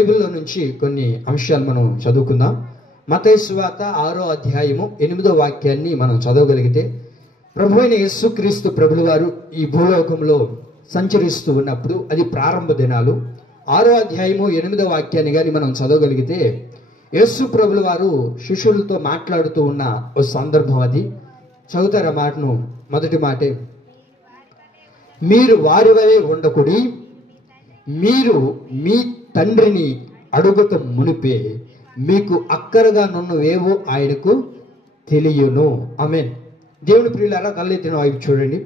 బైబిల్లో నుంచి కొన్ని అంశాలు మనం చదువుకుందాం. మత్తయి సువార్త 6వ అధ్యాయము 8వ వాక్యాన్ని మనం చదవగలిగితే, ప్రభువైన యేసుక్రీస్తు ప్రభుల వారు ఈ భూలోకంలో సంచరిస్తూ ఉన్నప్పుడు, అది ప్రారంభ దినాలు, 6వ అధ్యాయము 8వ వాక్యాన్ని కానీ మనం చదవగలిగితే, యేసు ప్రభుల వారు శిష్యులతో మాట్లాడుతూ ఉన్న ఒక సందర్భం. అది చదువుతారా మాటను? మొదటి మాటే, మీరు వారి వలె ఉండకుడి, మీరు మీ తండ్రిని అడుగుట మునిపే మీకు అక్కరగా నున్నవేవో ఆయనకు తెలియను. ఆమేన్. దేవుని ప్రియులారా, కళ్ళెత్తిన వైపు చూడండి.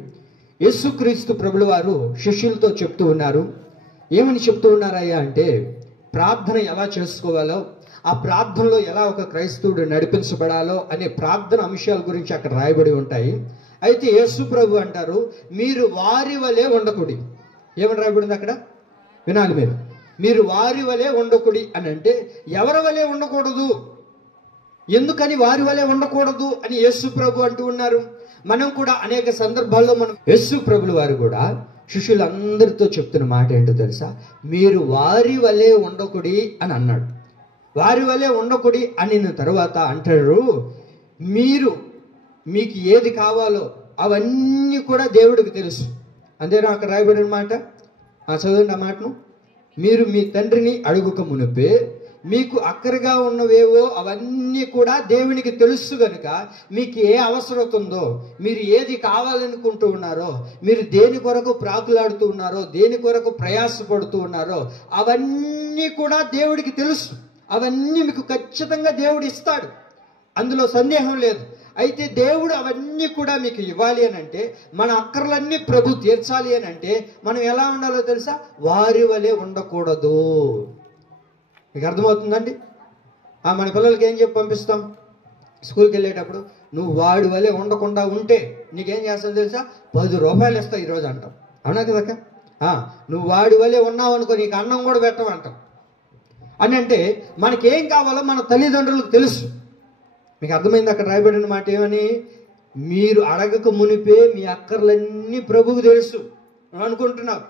యేసుక్రీస్తు ప్రభుల వారు శిష్యులతో చెప్తూ ఉన్నారు. ఏమని చెప్తూ ఉన్నారయ్యా అంటే, ప్రార్థన ఎలా చేసుకోవాలో, ఆ ప్రార్థనలో ఎలా ఒక క్రైస్తవుడు నడిపించబడాలో అనే ప్రార్థన అంశాల గురించి అక్కడ రాయబడి ఉంటాయి. అయితే యేసు ప్రభు అంటారు, మీరు వారి వలె ఉండకుడి. ఏమని రాయబడింది అక్కడ? వినాలి మీరు. మీరు వారి వలె ఉండకుడి అని అంటే, ఎవరి వలె ఉండకూడదు? ఎందుకని వారి వలె ఉండకూడదు అని యేసు ప్రభు అంటూ ఉన్నారు? మనం కూడా అనేక సందర్భాల్లో మనం యేసు ప్రభుల వారు కూడా శిష్యులందరితో చెప్తున్న మాట ఏంటో తెలుసా? మీరు వారి వలె ఉండకుడి అని అన్నాడు. వారి వలె ఉండకుడి అనిన తర్వాత అంటారు, మీకు ఏది కావాలో అవన్నీ కూడా దేవుడికి తెలుసు. అంతేనా అక్కడ రాయబడిన మాట? చదవండి ఆ మాటను. మీరు మీ తండ్రిని అడుగుక మునిపే మీకు అక్కరగా ఉన్నవేవో అవన్నీ కూడా దేవునికి తెలుసు గనుక, మీకు ఏ అవసరత ఉందో, మీరు ఏది కావాలనుకుంటూ ఉన్నారో, మీరు దేని కొరకు ప్రాకులాడుతూ ఉన్నారో, దేని కొరకు ప్రయాసపడుతూ ఉన్నారో అవన్నీ కూడా దేవుడికి తెలుసు. అవన్నీ మీకు ఖచ్చితంగా దేవుడు ఇస్తాడు, అందులో సందేహం లేదు. అయితే దేవుడు అవన్నీ కూడా మీకు ఇవ్వాలి అని అంటే, మన అక్కర్లన్నీ ప్రభు తీర్చాలి అని అంటే మనం ఎలా ఉండాలో తెలుసా? వారి వలె ఉండకూడదు. మీకు అర్థమవుతుందండి? మన పిల్లలకి ఏం చెప్పి పంపిస్తాం? స్కూల్కి వెళ్ళేటప్పుడు, నువ్వు వాడి వలె ఉండకుండా ఉంటే నీకేం చేస్తావు తెలుసా? 10 రూపాయలు ఇస్తావు ఈరోజు అంటాం. అవునా కదక్క? నువ్వు వాడి వలె ఉన్నావు అనుకో, నీకు అన్నం కూడా పెట్టమంటాం. అని అంటే మనకేం కావాలో మన తల్లిదండ్రులకు తెలుసు. మీకు అర్థమైంది అక్కడ రాయబడిన మాట ఏమని? మీరు అడగక మునిపే మీ అక్కర్లన్నీ ప్రభువుకు తెలుసు. నువ్వు అనుకుంటున్నావు,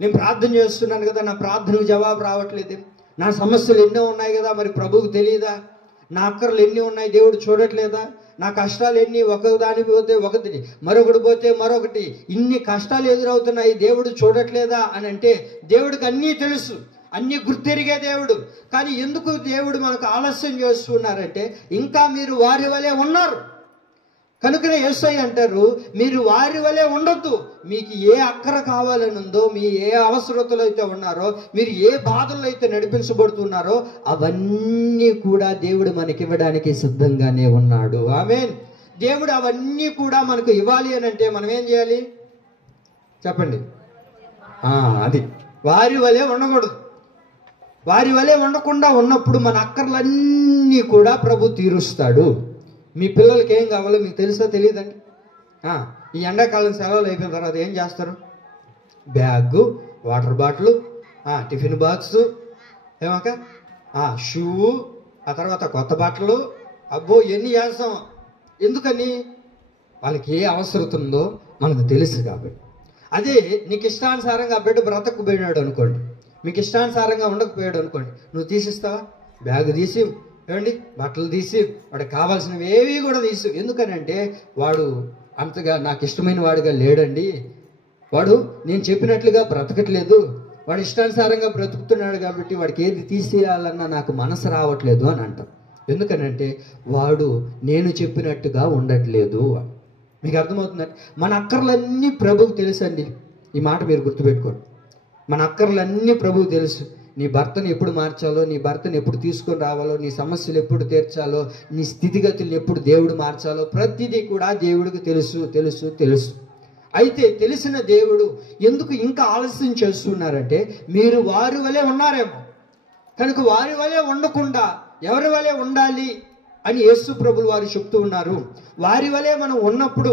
నేను ప్రార్థన చేస్తున్నాను కదా, నా ప్రార్థనకు జవాబు రావట్లేదు, నా సమస్యలు ఎన్నో ఉన్నాయి కదా, మరి ప్రభువుకు తెలియదా? నా అక్కర్లు ఎన్ని ఉన్నాయి దేవుడు చూడట్లేదా? నా కష్టాలు ఎన్ని, ఒకదానికి పోతే ఒకటి, మరొకటి పోతే మరొకటి, ఇన్ని కష్టాలు ఎదురవుతున్నాయి, దేవుడు చూడట్లేదా అని అంటే, దేవుడికి అన్నీ తెలుసు, అన్ని గుర్తెరిగే దేవుడు. కానీ ఎందుకు దేవుడు మనకు ఆలస్యం చేస్తున్నారంటే, ఇంకా మీరు వారి వలె ఉన్నారు కనుకనే యేసయ్య అంటారు, మీరు వారి వలె ఉండొద్దు. మీకు ఏ అక్కర కావాలని ఉందో, మీ ఏ అవసరతలు అయితే ఉన్నారో, మీరు ఏ బాధల్లో అయితే నడిపించబడుతున్నారో అవన్నీ కూడా దేవుడు మనకివ్వడానికి సిద్ధంగానే ఉన్నాడు. ఆమేన్. దేవుడు అవన్నీ కూడా మనకు ఇవ్వాలి అని అంటే మనం ఏం చేయాలి చెప్పండి? అది వారి వలె ఉండకూడదు. వారి వలె ఉండకుండా ఉన్నప్పుడు మన అక్కర్లన్నీ కూడా ప్రభు తీరుస్తాడు. మీ పిల్లలకి ఏం కావాలో మీకు తెలుసా? తెలియదండి. ఈ ఎండాకాలం సెలవులు అయిపోయిన తర్వాత ఏం చేస్తారు? Bag, water bottle, tiffin box, ఏమాక షూ, ఆ తర్వాత కొత్త బట్టలు, అబ్బో ఎన్ని చేస్తాం. ఎందుకని? వాళ్ళకి ఏ అవసరం ఉందో మనకు తెలుసు కాబట్టి. అదే నీకు ఇష్టానుసారంగా బిడ్డ బ్రతకపోయినాడు అనుకోండి, మీకు ఇష్టానుసారంగా ఉండకపోయాడు అనుకోండి, నువ్వు తీసిస్తావా? బ్యాగ్ తీసి ఏమండి, బట్టలు తీసి, వాడికి కావాల్సినవి ఏవి కూడా తీసి. ఎందుకనంటే వాడు అంతగా నాకు ఇష్టమైన వాడిగా లేడండి, వాడు నేను చెప్పినట్లుగా బ్రతకట్లేదు, వాడు ఇష్టానుసారంగా బ్రతుకుతున్నాడు కాబట్టి వాడికి ఏది తీసేయాలన్నా నాకు మనసు రావట్లేదు అని అంటాం. ఎందుకనంటే వాడు నేను చెప్పినట్టుగా ఉండట్లేదు. మీకు అర్థమవుతుందండి? మన అక్కర్లన్నీ ప్రభువుకు తెలుసండి. ఈ మాట మీరు గుర్తుపెట్టుకోండి. మన అక్కర్లన్నీ ప్రభువుకు తెలుసు. నీ భర్తను ఎప్పుడు మార్చాలో, నీ భర్తను ఎప్పుడు తీసుకొని రావాలో, నీ సమస్యలు ఎప్పుడు తీర్చాలో, నీ స్థితిగతులు ఎప్పుడు దేవుడు మార్చాలో ప్రతిదీ కూడా దేవుడికి తెలుసు తెలుసు తెలుసు. అయితే తెలిసిన దేవుడు ఎందుకు ఇంకా ఆలస్యం చేస్తున్నారంటే, మీరు వారి వలె ఉన్నారేమో కనుక వారి వలె ఉండకుండా ఎవరి వలె ఉండాలి అని యేసు ప్రభులు వారు చెప్తూ ఉన్నారు. వారి వలె మనం ఉన్నప్పుడు,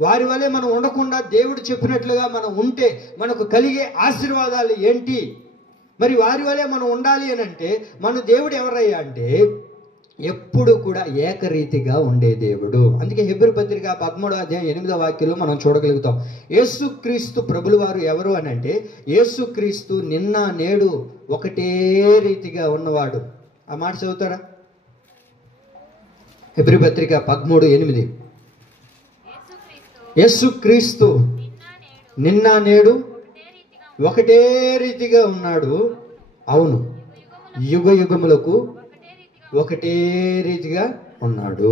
వారి వలె మనం ఉండకుండా దేవుడు చెప్పినట్లుగా మనం ఉంటే మనకు కలిగే ఆశీర్వాదాలు ఏంటి? మరి వారి వలె మనం ఉండాలి అని అంటే మన దేవుడు ఎవరయ్యా అంటే, ఎప్పుడు కూడా ఏకరీతిగా ఉండే దేవుడు. అందుకే హెబ్రీ పత్రిక 13వ అధ్యాయం 8వ వాక్యంలో మనం చూడగలుగుతాం. యేసుక్రీస్తు ప్రభుల వారు ఎవరు అని అంటే, యేసుక్రీస్తు నిన్న నేడు ఒకటే రీతిగా ఉన్నవాడు. ఆ మాట చదువుతారా? హెబ్రీ పత్రిక 13:8. యేసుక్రీస్తు నిన్న నేడు ఒకటే రీతిగా ఉన్నాడు. అవును, యుగ యుగములకు ఒకటే రీతిగా ఉన్నాడు.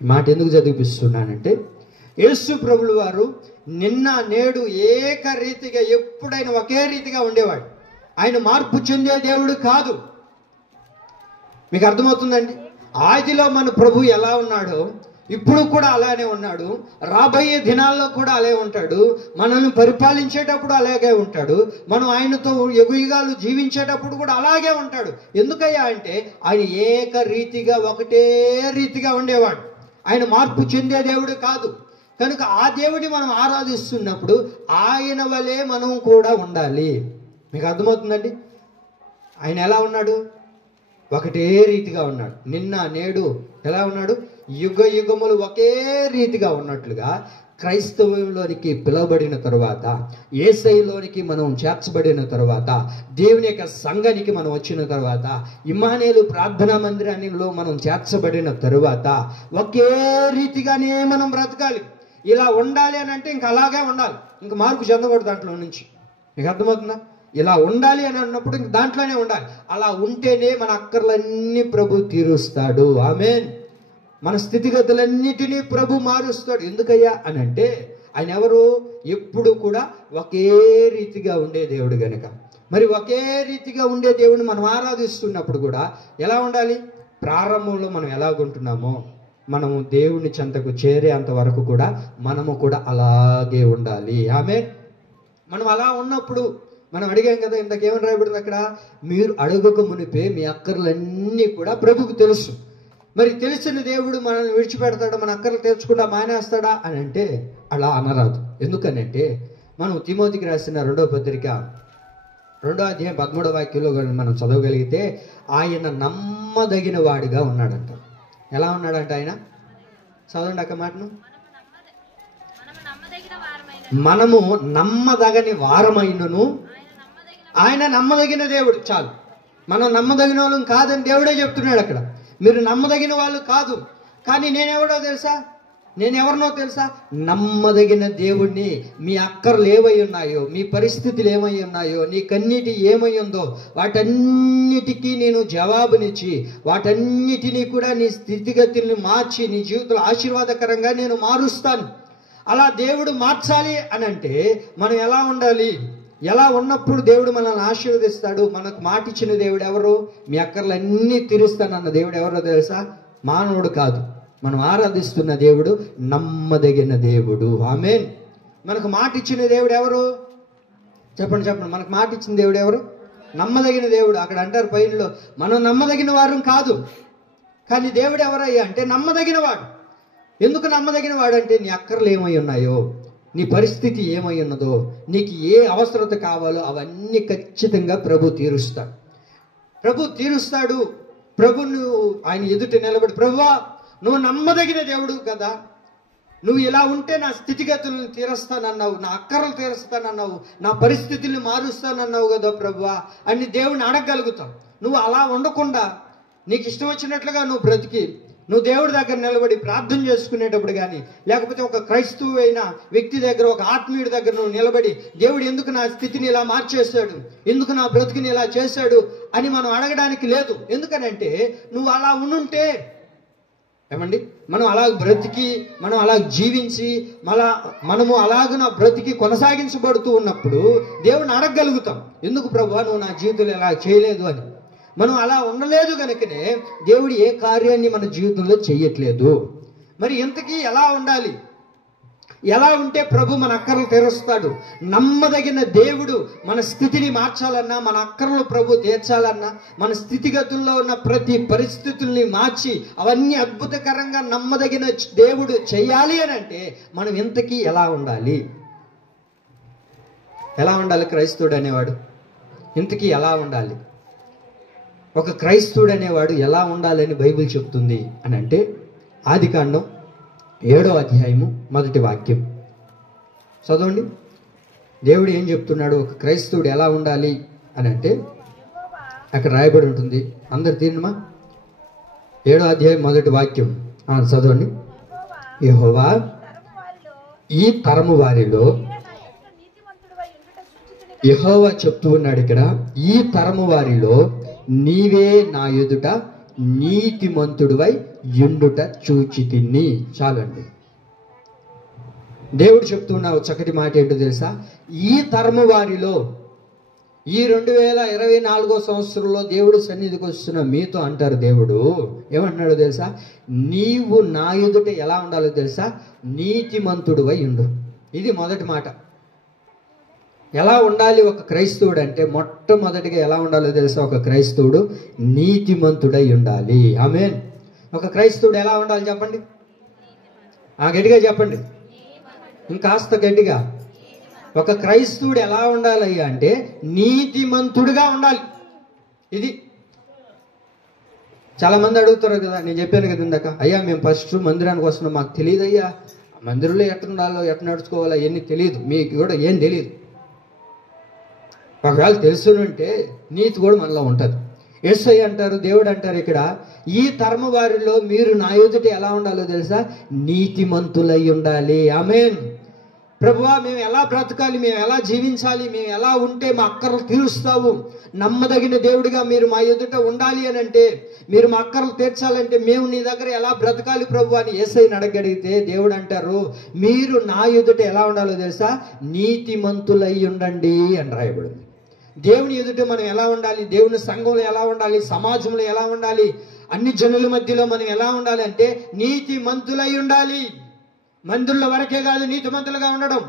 ఈ మాట ఎందుకు చదివిస్తున్నానంటే, యేసు ప్రభుల వారు నిన్న నేడు ఏకరీతిగా ఎప్పుడైనా ఒకే రీతిగా ఉండేవాడు. ఆయన మార్పు చెందే దేవుడు కాదు. మీకు అర్థమవుతుందండి? ఆదిలో మన ప్రభు ఎలా ఉన్నాడో ఇప్పుడు కూడా అలానే ఉన్నాడు. రాబోయే దినాల్లో కూడా అలాగే ఉంటాడు. మనల్ని పరిపాలించేటప్పుడు అలాగే ఉంటాడు. మనం ఆయనతో యుగయుగాలు జీవించేటప్పుడు కూడా అలాగే ఉంటాడు. ఎందుకయ్యా అంటే ఆయన ఏకరీతిగా ఒకటే రీతిగా ఉండేవాడు. ఆయన మార్పు చెందే దేవుడు కాదు. కనుక ఆ దేవుడిని మనం ఆరాధిస్తున్నప్పుడు ఆయన వలె మనం కూడా ఉండాలి. మీకు అర్థమవుతుందండి? ఆయన ఎలా ఉన్నాడు? ఒకటే రీతిగా ఉన్నాడు. నిన్న నేడు ఎలా ఉన్నాడు? యుగ యుగములు ఒకే రీతిగా ఉన్నట్లుగా క్రైస్తవంలోనికి పిలువబడిన తరువాత, యేసయ్యలోనికి మనం చేర్చబడిన తరువాత, దేవుని యొక్క సంఘానికి మనం వచ్చిన తరువాత, ఇమ్మానుయేలు ప్రార్థనా మందిరంలో మనం చేర్చబడిన తరువాత ఒకే రీతిగానే మనం బ్రతకాలి. ఇలా ఉండాలి అని అంటే ఇంక అలాగే ఉండాలి. ఇంక మార్పు చెందకూడదు దాంట్లో నుంచి. మీకు అర్థమవుతుందా? ఇలా ఉండాలి అని అన్నప్పుడు ఇంక దాంట్లోనే ఉండాలి. అలా ఉంటేనే మన అక్కర్లన్నీ ప్రభు తీరుస్తాడు. ఆమేన్. మన స్థితిగతులన్నిటినీ ప్రభు మారుస్తాడు. ఎందుకయ్యా అని అంటే ఆయన ఎవరు? ఎప్పుడు కూడా ఒకే రీతిగా ఉండే దేవుడు గనుక. మరి ఒకే రీతిగా ఉండే దేవుడిని మనం ఆరాధిస్తున్నప్పుడు కూడా ఎలా ఉండాలి? ప్రారంభంలో మనం ఎలాగుంటున్నామో మనము దేవుని చెంతకు చేరేంత వరకు కూడా మనము కూడా అలాగే ఉండాలి. ఆమేన్. మనం అలా ఉన్నప్పుడు మనం అడిగాం కదా, ఇంతకేమని రాయబడింది అక్కడ? మీరు అడగక మునిపే మీ అక్కర్లన్నీ కూడా ప్రభుకు తెలుసు. మరి తెలిసిన దేవుడు మనల్ని విడిచిపెడతాడా? మన అక్కర్లు తీర్చకుండా మానేస్తాడా అని అంటే అలా అనరాదు. ఎందుకనంటే మనం తిమోతికి రాసిన 2వ పత్రిక 2వ అధ్యాయం 13వ వాక్యంలో మనం చదవగలిగితే ఆయన నమ్మదగిన వాడిగా ఉన్నాడంట. ఎలా ఉన్నాడంట ఆయన? చదవండి అక్క మాటను. మనము నమ్మదగని వారమైనను ఆయన నమ్మదగిన దేవుడు. చాలు, మనం నమ్మదగిన వాళ్ళం కాదని దేవుడే చెప్తున్నాడు అక్కడ. మీరు నమ్మదగిన వాళ్ళు కాదు. కానీ నేనెవడో తెలుసా? నేనెవరినో తెలుసా? నమ్మదగిన దేవుణ్ణి. మీ అక్కర్లు ఏమై ఉన్నాయో, మీ పరిస్థితులు ఏమై ఉన్నాయో, నీ కన్నీటి ఏమై ఉందో వాటన్నిటికీ నేను జవాబునిచ్చి వాటన్నిటినీ కూడా నీ స్థితిగతుల్ని మార్చి నీ జీవితంలో ఆశీర్వాదకరంగా నేను మారుస్తాను. అలా దేవుడు మార్చాలి అని అంటే మనం ఎలా ఉండాలి? ఎలా ఉన్నప్పుడు దేవుడు మనల్ని ఆశీర్వదిస్తాడు? మనకు మాట ఇచ్చిన దేవుడు ఎవరు? మీ అక్కర్లన్నీ తీరుస్తానన్న దేవుడు ఎవరో తెలుసా? మానవుడు కాదు. మనం ఆరాధిస్తున్న దేవుడు నమ్మదగిన దేవుడు. ఆమేన్. మనకు మాట ఇచ్చిన దేవుడు ఎవరు? చెప్పండి చెప్పండి. మనకు మాట ఇచ్చిన దేవుడు ఎవరు? నమ్మదగిన దేవుడు. అక్కడ అంటారు పైనలో, మనం నమ్మదగిన వారు కాదు. కానీ దేవుడు ఎవరయ్యా అంటే నమ్మదగిన వాడు. ఎందుకు నమ్మదగిన వాడు అంటే నీ అక్కర్లు ఏమై ఉన్నాయో, నీ పరిస్థితి ఏమై ఉన్నదో, నీకు ఏ అవసరత కావాలో అవన్నీ ఖచ్చితంగా ప్రభు తీరుస్తాడు. ప్రభు తీరుస్తాడు. ప్రభు నువ్వు ఆయన ఎదుట నిలబడి, ప్రభువా నువ్వు నమ్మదగిన దేవుడు కదా, నువ్వు ఇలా ఉంటే నా స్థితిగతులను తీరుస్తానన్నావు, నా అక్కర్లు తీరుస్తానన్నావు, నా పరిస్థితుల్ని మారుస్తానన్నావు కదా ప్రభువా అని దేవుడిని అడగగలుగుతావు. నువ్వు అలా ఉండకుండా నీకు ఇష్టం వచ్చినట్లుగా నువ్వు బ్రతికి నువ్వు దేవుడి దగ్గర నిలబడి ప్రార్థన చేసుకునేటప్పుడు కానీ, లేకపోతే ఒక క్రైస్తవు అయిన వ్యక్తి దగ్గర, ఒక ఆత్మీయుడి దగ్గర నువ్వు నిలబడి దేవుడు ఎందుకు నా స్థితిని ఇలా మార్చేశాడు, ఎందుకు నా బ్రతికిని ఇలా చేశాడు అని మనం అడగడానికి లేదు. ఎందుకనంటే నువ్వు అలా ఉండుంటే ఏమండి, మనం అలా బ్రతికి మనం అలా జీవించి మనము అలాగున బ్రతికి కొనసాగించబడుతూ ఉన్నప్పుడు దేవుడిని అడగగలుగుతాం, ఎందుకు ప్రభువా నువ్వు నా జీవితంలో ఇలా చేయలేదు అని. మనం అలా ఉండలేదు కనుకనే దేవుడు ఏ కార్యాన్ని మన జీవితంలో చెయ్యట్లేదు. మరి ఇంతకీ ఎలా ఉండాలి? ఎలా ఉంటే ప్రభు మన అక్కర్లు తీరుస్తాడు? నమ్మదగిన దేవుడు మన స్థితిని మార్చాలన్నా, మన అక్కర్లు ప్రభు తీర్చాలన్నా, మన స్థితిగతుల్లో ఉన్న ప్రతి పరిస్థితుల్ని మార్చి అవన్నీ అద్భుతకరంగా నమ్మదగిన దేవుడు చెయ్యాలి అని అంటే మనం ఇంతకీ ఎలా ఉండాలి? ఎలా ఉండాలి క్రైస్తవుడు అనేవాడు? ఇంతకీ ఎలా ఉండాలి? ఒక క్రైస్తవుడు అనేవాడు ఎలా ఉండాలని బైబిల్ చెప్తుంది అని అంటే, ఆదికాండం 7వ అధ్యాయము 1వ వాక్యం చదవండి. దేవుడు ఏం చెప్తున్నాడు, ఒక క్రైస్తవుడు ఎలా ఉండాలి అని అంటే అక్కడ రాయబడి ఉంటుంది. అందరు తీర్మా 7వ అధ్యాయం 1వ వాక్యం చదవండి. యెహోవా ఈ తరము వారిలో, యెహోవా చెప్తూ ఉన్నాడు ఇక్కడ, ఈ తరము వారిలో నీవే నా ఎదుట నీతిమంతుడివై యుండుట చూచితిని. చాలండి. దేవుడు చెప్తున్న చక్కటి మాట ఏంటో తెలుసా, ఈ తరము వారిలో, ఈ 2024 సంవత్సరంలో దేవుడు సన్నిధికి వస్తున్న మీతో అంటారు, దేవుడు ఏమంటున్నాడో తెలుసా, నీవు నా ఎదుట ఎలా ఉండాలో తెలుసా, నీతిమంతుడివై ఉండు. ఇది మొదటి మాట. ఎలా ఉండాలి ఒక క్రైస్తవుడు అంటే, మొట్టమొదటిగా ఎలా ఉండాలో తెలుసా, ఒక క్రైస్తవుడు నీతిమంతుడై ఉండాలి. ఆమేన్. ఒక క్రైస్తవుడు ఎలా ఉండాలి చెప్పండి, గట్టిగా చెప్పండి, ఇంకాస్త గట్టిగా. ఒక క్రైస్తవుడు ఎలా ఉండాలి అంటే నీతిమంతుడిగా ఉండాలి. ఇది చాలా మంది అడుగుతారు కదా, నేను చెప్పాను కదా ఇందాక, అయ్యా మేము ఫస్ట్ మందిరానికి వస్తున్నాం, మాకు తెలియదు అయ్యా, మందిరంలో ఎట్లా ఉండాలో ఎట్లా నడుచుకోవాలో ఎన్ని తెలియదు, మీకు కూడా ఏం తెలియదు. ఒకవేళ తెలుసునంటే నీతి కూడా మనలో ఉంటుంది. యేసయ్య అంటారు, దేవుడు అంటారు ఇక్కడ, ఈ తరము వారిలో మీరు నా ఎదుట ఎలా ఉండాలో తెలుసా, నీతిమంతులై ఉండాలి. ఆమేన్. ప్రభువా మేము ఎలా బ్రతకాలి, మేము ఎలా జీవించాలి, మేము ఎలా ఉంటే మా అక్కర్లు తీరుస్తావు, నమ్మదగిన దేవుడిగా మీరు మా ఎదుట ఉండాలి అని అంటే, మీరు మా అక్కర్లు తీర్చాలంటే మేము నీ దగ్గర ఎలా బ్రతకాలి ప్రభు అని యేసయ్యని అడగడిగితే దేవుడు అంటారు, మీరు నా ఎదుట ఎలా ఉండాలో తెలుసా, నీతిమంతులై ఉండండి అని రాయబడింది. దేవుని ఎదుట మనం ఎలా ఉండాలి, దేవుని సంఘంలో ఎలా ఉండాలి, సమాజంలో ఎలా ఉండాలి, అన్ని జనుల మధ్యలో మనం ఎలా ఉండాలి అంటే నీతిమంతులై ఉండాలి. మందుల వరకే కాదు నీతిమంతులుగా ఉండడం,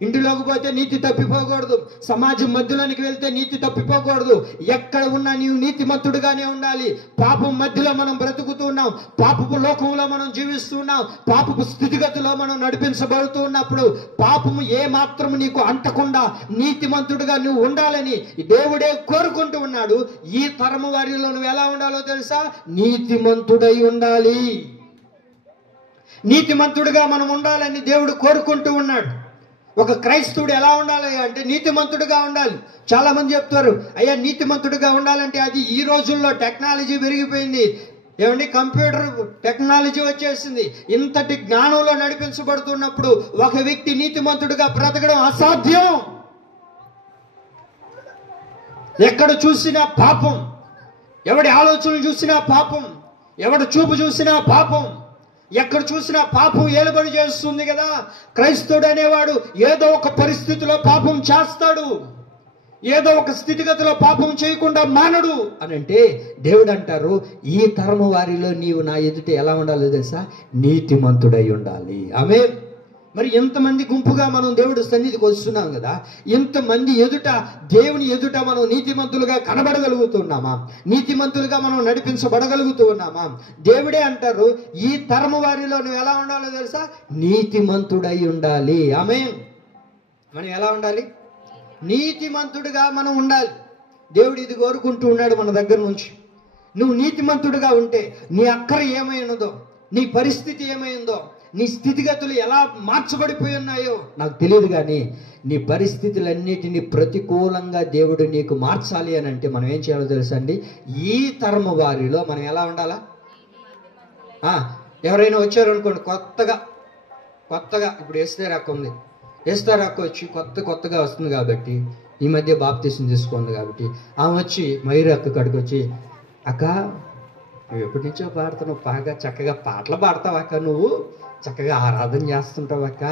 ఇంటిలోకి పోతే నీతి తప్పిపోకూడదు, సమాజం మధ్యలోనికి వెళ్తే నీతి తప్పిపోకూడదు. ఎక్కడ ఉన్నా నీవు నీతిమంతుడుగానే ఉండాలి. పాపం మధ్యలో మనం బ్రతుకుతూ ఉన్నాం, పాపపు లోకంలో మనం జీవిస్తున్నాం, పాపపు స్థితిగతిలో మనం నడిపించబడుతూ ఉన్నప్పుడు పాపము ఏ మాత్రం నీకు అంటకుండా నీతిమంతుడుగా నువ్వు ఉండాలని దేవుడే కోరుకుంటూ ఉన్నాడు. ఈ తరము వారిలో నువ్వు ఎలా ఉండాలో తెలుసా, నీతిమంతుడై ఉండాలి. నీతిమంతుడిగా మనం ఉండాలని దేవుడు కోరుకుంటూ ఉన్నాడు. ఒక క్రైస్తవుడు ఎలా ఉండాలి అంటే నీతిమంతుడిగా ఉండాలి. చాలా మంది చెప్తారు, అయ్యా నీతిమంతుడిగా ఉండాలంటే అది ఈ రోజుల్లో టెక్నాలజీ పెరిగిపోయింది, ఏమండి కంప్యూటర్ టెక్నాలజీ వచ్చేసింది, ఇంతటి జ్ఞానంలో నడిపించబడుతున్నప్పుడు ఒక వ్యక్తి నీతిమంతుడిగా బ్రతకడం అసాధ్యం. ఎక్కడ చూసినా పాపం, ఎవడి ఆలోచనలు చూసినా పాపం, ఎవడి చూపు చూసినా పాపం, ఎక్కడ చూసినా పాపం ఏలుబడి చేస్తుంది కదా. క్రైస్తవుడు అనేవాడు ఏదో ఒక పరిస్థితిలో పాపం చేస్తాడు, ఏదో ఒక స్థితిగతిలో పాపం చేయకుండా మానడు అని అంటే దేవుడు అంటారు, ఈ తరము వారిలో నీవు నా ఎదుట ఎలా ఉండాలో తెలుసా, నీతిమంతుడై ఉండాలి. ఆమేన్. మరి ఎంతమంది గుంపుగా మనం దేవుడు సన్నిధికి వస్తున్నాం కదా, ఎంతమంది ఎదుట, దేవుని ఎదుట మనం నీతిమంతులుగా కనబడగలుగుతున్నామా, నీతిమంతులుగా మనం నడిపించబడగలుగుతూ ఉన్నామా? దేవుడే అంటారు, ఈ తరము వారిలో నువ్వు ఎలా ఉండాలో తెలుసా, నీతిమంతుడై ఉండాలి. ఆమేన్. మనం ఎలా ఉండాలి, నీతిమంతుడిగా మనం ఉండాలి. దేవుడు ఇది కోరుకుంటూ ఉన్నాడు మన దగ్గర నుంచి. నువ్వు నీతిమంతుడిగా ఉంటే నీ అక్కర ఏమైనదో, నీ పరిస్థితి ఏమైందో, నీ స్థితిగతులు ఎలా మార్చబడిపోయి ఉన్నాయో నాకు తెలియదు, కానీ నీ పరిస్థితులన్నిటినీ ప్రతికూలంగా దేవుడు నీకు మార్చాలి అని అంటే మనం ఏం చేయాలో తెలుసా అండి, ఈ తరము వారిలో మనం ఎలా ఉండాలా. ఎవరైనా వచ్చారు అనుకోండి, కొత్తగా ఇప్పుడు ఎస్తేరాకు ఉంది, ఎస్తేరాకు వచ్చి కొత్తగా వస్తుంది కాబట్టి, ఈ మధ్య బాప్తీసం తీసుకుంది కాబట్టి, ఆమె వచ్చి మైరు అక్క కాడికి వచ్చి, అక్క నువ్వు ఎప్పటి నుంచో పాడుతున్నావు, బాగా చక్కగా పాటలు పాడతావు అక్క, నువ్వు చక్కగా ఆరాధన చేస్తుంటావు అక్క,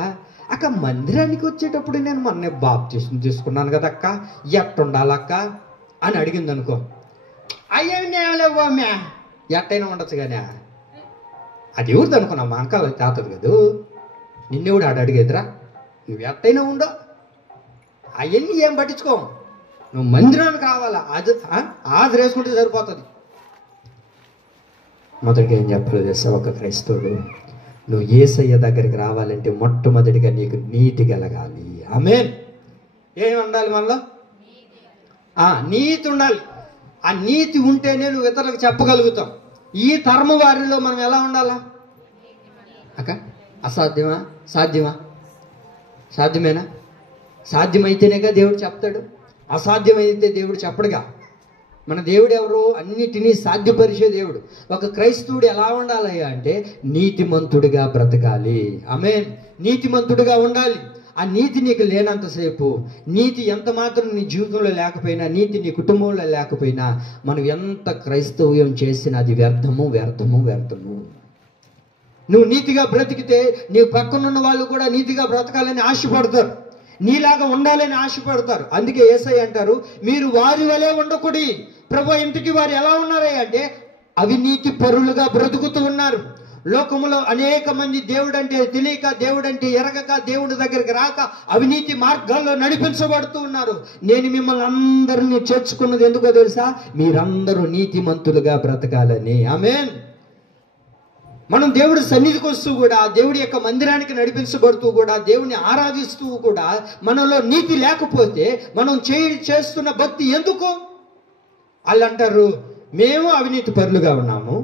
అక్క మందిరానికి వచ్చేటప్పుడు నేను మొన్నే బాప్తీసం తీసుకున్నాను కదా అక్క, ఎట్టుండాలక్క అని అడిగింది అనుకో, అయ్యేవో మ్యా ఎట్టయినా ఉండొచ్చు కానీ అది ఎవరిది అనుకున్నా, మా అంకల్ తాతది కదా, నిన్నెవడు ఆడ అడిగేదిరా, నువ్వు ఎట్టయినా ఉండవు, అవన్నీ ఏం పట్టించుకో, నువ్వు మందిరానికి రావాలా, అది వేసుకుంటే సరిపోతుంది. మొదటిగా ఏం చెప్పలేదు తెలుసా, ఒక క్రైస్తవుడు నువ్వు యేసయ్య దగ్గరికి రావాలంటే మొట్టమొదటిగా నీకు నీతి కలగాలి. ఆమేన్. ఏమి ఉండాలి మనలో, నీతి ఉండాలి. ఆ నీతి ఉంటేనే నువ్వు ఇతరులకు చెప్పగలుగుతావు. ఈ తరము వారిలో మనం ఎలా ఉండాలా అక్క? అసాధ్యమా? సాధ్యమా? సాధ్యమేనా? సాధ్యమైతేనేగా దేవుడు చెప్తాడు. అసాధ్యమైతే దేవుడు చెప్పడుగా. మన దేవుడు ఎవరు? అన్నిటినీ సాధ్యపరిచే దేవుడు. ఒక క్రైస్తవుడు ఎలా ఉండాలయ్యా అంటే నీతిమంతుడిగా బ్రతకాలి. ఆమేన్. నీతిమంతుడిగా ఉండాలి. ఆ నీతి నీకు లేనంతసేపు, నీతి ఎంత మాత్రం నీ జీవితంలో లేకపోయినా, నీతి నీ కుటుంబంలో లేకపోయినా, మనం ఎంత క్రైస్తవ్యం చేసినా అది వ్యర్థము వ్యర్థము వ్యర్థము. నువ్వు నీతిగా బ్రతికితే నీ పక్కనున్న వాళ్ళు కూడా నీతిగా బ్రతకాలని ఆశపడతారు, నీలాగా ఉండాలని ఆశపడతారు. అందుకే యేసయ్య అంటారు, మీరు వారి వలె ఉండకూడి. ప్రభు ఇంటికి వారు ఎలా ఉన్నారయ్య అంటే అవినీతి పరులుగా బ్రతుకుతూ ఉన్నారు. లోకములో అనేక మంది దేవుడంటే తెలియక, దేవుడంటే ఎరగక, దేవుడి దగ్గరికి రాక అవినీతి మార్గాల్లో నడిపించబడుతూ ఉన్నారు. నేను మిమ్మల్ని అందరినీ చేర్చుకున్నది ఎందుకో తెలుసా? మీరందరూ నీతిమంతులుగా బ్రతకాలని. ఆమేన్. మనం దేవుడి సన్నిధికి వస్తూ కూడా, దేవుడి యొక్క మందిరానికి నడిపించబడుతూ కూడా, దేవుని ఆరాధిస్తూ కూడా మనలో నీతి లేకపోతే మనం చేస్తున్న భక్తి ఎందుకు? వాళ్ళు అంటారు, మేము అవినీతి పరులుగా ఉన్నాము,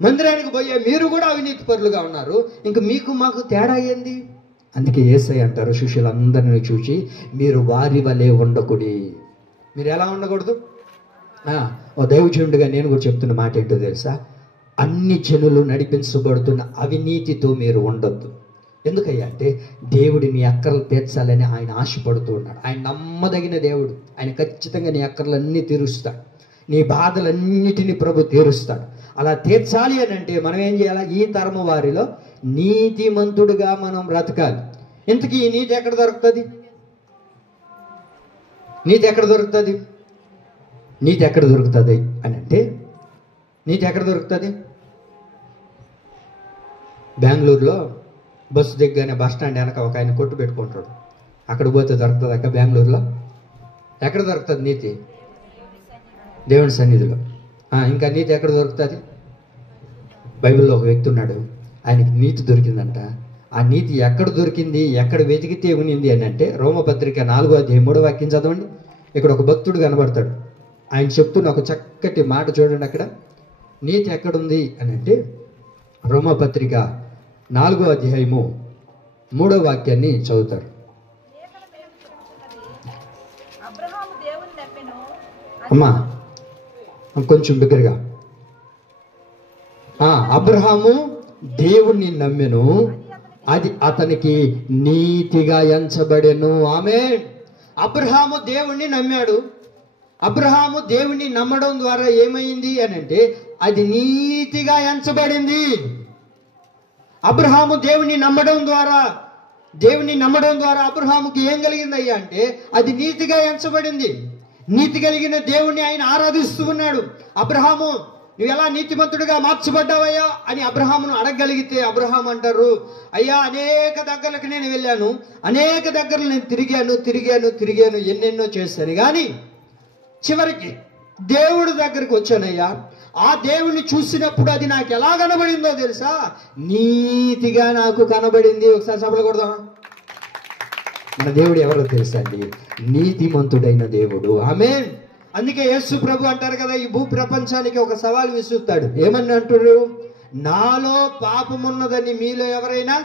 మందిరానికి పోయే మీరు కూడా అవినీతి పరులుగా ఉన్నారు, ఇంక మీకు మాకు తేడా ఏంది? అందుకే యేసయ్య అంటారు శిష్యులందరినీ చూసి, మీరు వారి వలె ఉండకూడి. మీరు ఎలా ఉండకూడదు? ఓ దైవజనుడిగా నేను కూడా చెప్తున్న మాట ఏంటో తెలుసా? అన్ని జనులు నడిపించబడుతున్న అవినీతితో మీరు ఉండొద్దు. ఎందుకయ్యా అంటే దేవుడు నీ అక్కర్లు తీర్చాలని ఆయన ఆశపడుతూ ఉన్నాడు. ఆయన నమ్మదగిన దేవుడు. ఆయన ఖచ్చితంగా నీ అక్కర్లన్నీ తీరుస్తాడు. నీ బాధలన్నిటినీ ప్రభు తీరుస్తాడు. అలా తీర్చాలి అని అంటే మనం ఏం చేయాలి? ఈ తరము వారిలో నీతిమంతుడిగా మనం బ్రతకాలి. ఇంతకీ ఈ నీతి ఎక్కడ దొరుకుతుంది? నీతి ఎక్కడ దొరుకుతుంది? నీతి ఎక్కడ దొరుకుతుంది అని అంటే, నీతి ఎక్కడ దొరుకుతుంది? బెంగళూరులో బస్సు దిగ్గానే బస్ స్టాండ్ వెనక ఒక ఆయన కొట్టు పెట్టుకుంటాడు. అక్కడ పోతే దొరుకుతుంది అక్క బెంగళూరులో? ఎక్కడ దొరుకుతుంది నీతి? దేవుని సన్నిధిలో. ఇంకా నీతి ఎక్కడ దొరుకుతుంది? బైబిల్లో ఒక వ్యక్తి ఉన్నాడు, ఆయనకి నీతి దొరికిందంట. ఆ నీతి ఎక్కడ దొరికింది, ఎక్కడ వెతికితే ఉనింది అని అంటే, రోమపత్రిక 4:3 చదవండి. ఇక్కడ ఒక భక్తుడు కనబడతాడు. ఆయన చెప్తున్న ఒక చక్కటి మాట చూడండి. అక్కడ నీతి ఎక్కడుంది అని అంటే, రోమపత్రిక 4:3 చదువుతారు. అమ్మా కొంచెం బిగ్గరగా. అబ్రహాము దేవుణ్ణి నమ్మెను, అది అతనికి నీతిగా ఎంచబడెను. ఆమేన్. అబ్రహాము దేవుణ్ణి నమ్మాడు. అబ్రహాము దేవుణ్ణి నమ్మడం ద్వారా ఏమైంది అని అంటే అది నీతిగా ఎంచబడింది. అబ్రహాము దేవుణ్ణి నమ్మడం ద్వారా అబ్రహాముకి ఏం కలిగిందయ్యా అంటే అది నీతిగా ఎంచబడింది. నీతి కలిగిన దేవుణ్ణి ఆయన ఆరాధిస్తూ ఉన్నాడు. అబ్రహాము, నువ్వు ఎలా నీతిమంతుడిగా మార్చబడ్డావయ్యా అని అబ్రహామును అడగగలిగితే, అబ్రహాం అంటారు, అయ్యా అనేక దగ్గరకు నేను వెళ్ళాను, అనేక దగ్గరలు నేను తిరిగాను, ఎన్నెన్నో చేశాను, కానీ చివరికి దేవుడి దగ్గరికి వచ్చానయ్యా. ఆ దేవుణ్ణి చూసినప్పుడు అది నాకు ఎలా కనబడిందో తెలుసా? నీతిగా నాకు కనబడింది. ఒకసారి సభలు కొడదామా? మన దేవుడు ఎవరో తెలుసా అండి? నీతిమంతుడైన దేవుడు. ఆమేన్. అందుకే యేసు ప్రభు అంటారు కదా, ఈ భూ ప్రపంచానికి ఒక సవాల్ విసురుతాడు. ఏమని అంటారు? నాలో పాపమున్నదని మీలో ఎవరైనా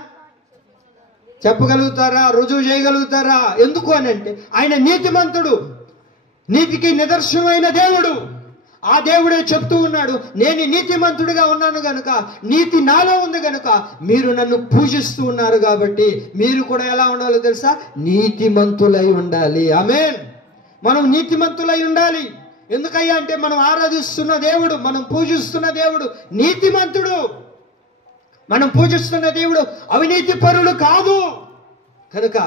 చెప్పగలుగుతారా? రుజువు చేయగలుగుతారా? ఎందుకు అని అంటే ఆయన నీతిమంతుడు, నీతికి నిదర్శనమైన దేవుడు. ఆ దేవుడే చెప్తూ ఉన్నాడు, నేను నీతిమంతుడిగా ఉన్నాను గనుక, నీతి నాలో ఉంది గనుక మీరు నన్ను పూజిస్తూ ఉన్నారు కాబట్టి మీరు కూడా ఎలా ఉండాలో తెలుసా? నీతిమంతులై ఉండాలి. ఆమేన్. మనం నీతిమంతులై ఉండాలి. ఎందుకయ్యా అంటే మనం ఆరాధిస్తున్న దేవుడు, మనం పూజిస్తున్న దేవుడు నీతిమంతుడు. మనం పూజిస్తున్న దేవుడు అవినీతి పరులు కాదు. కనుక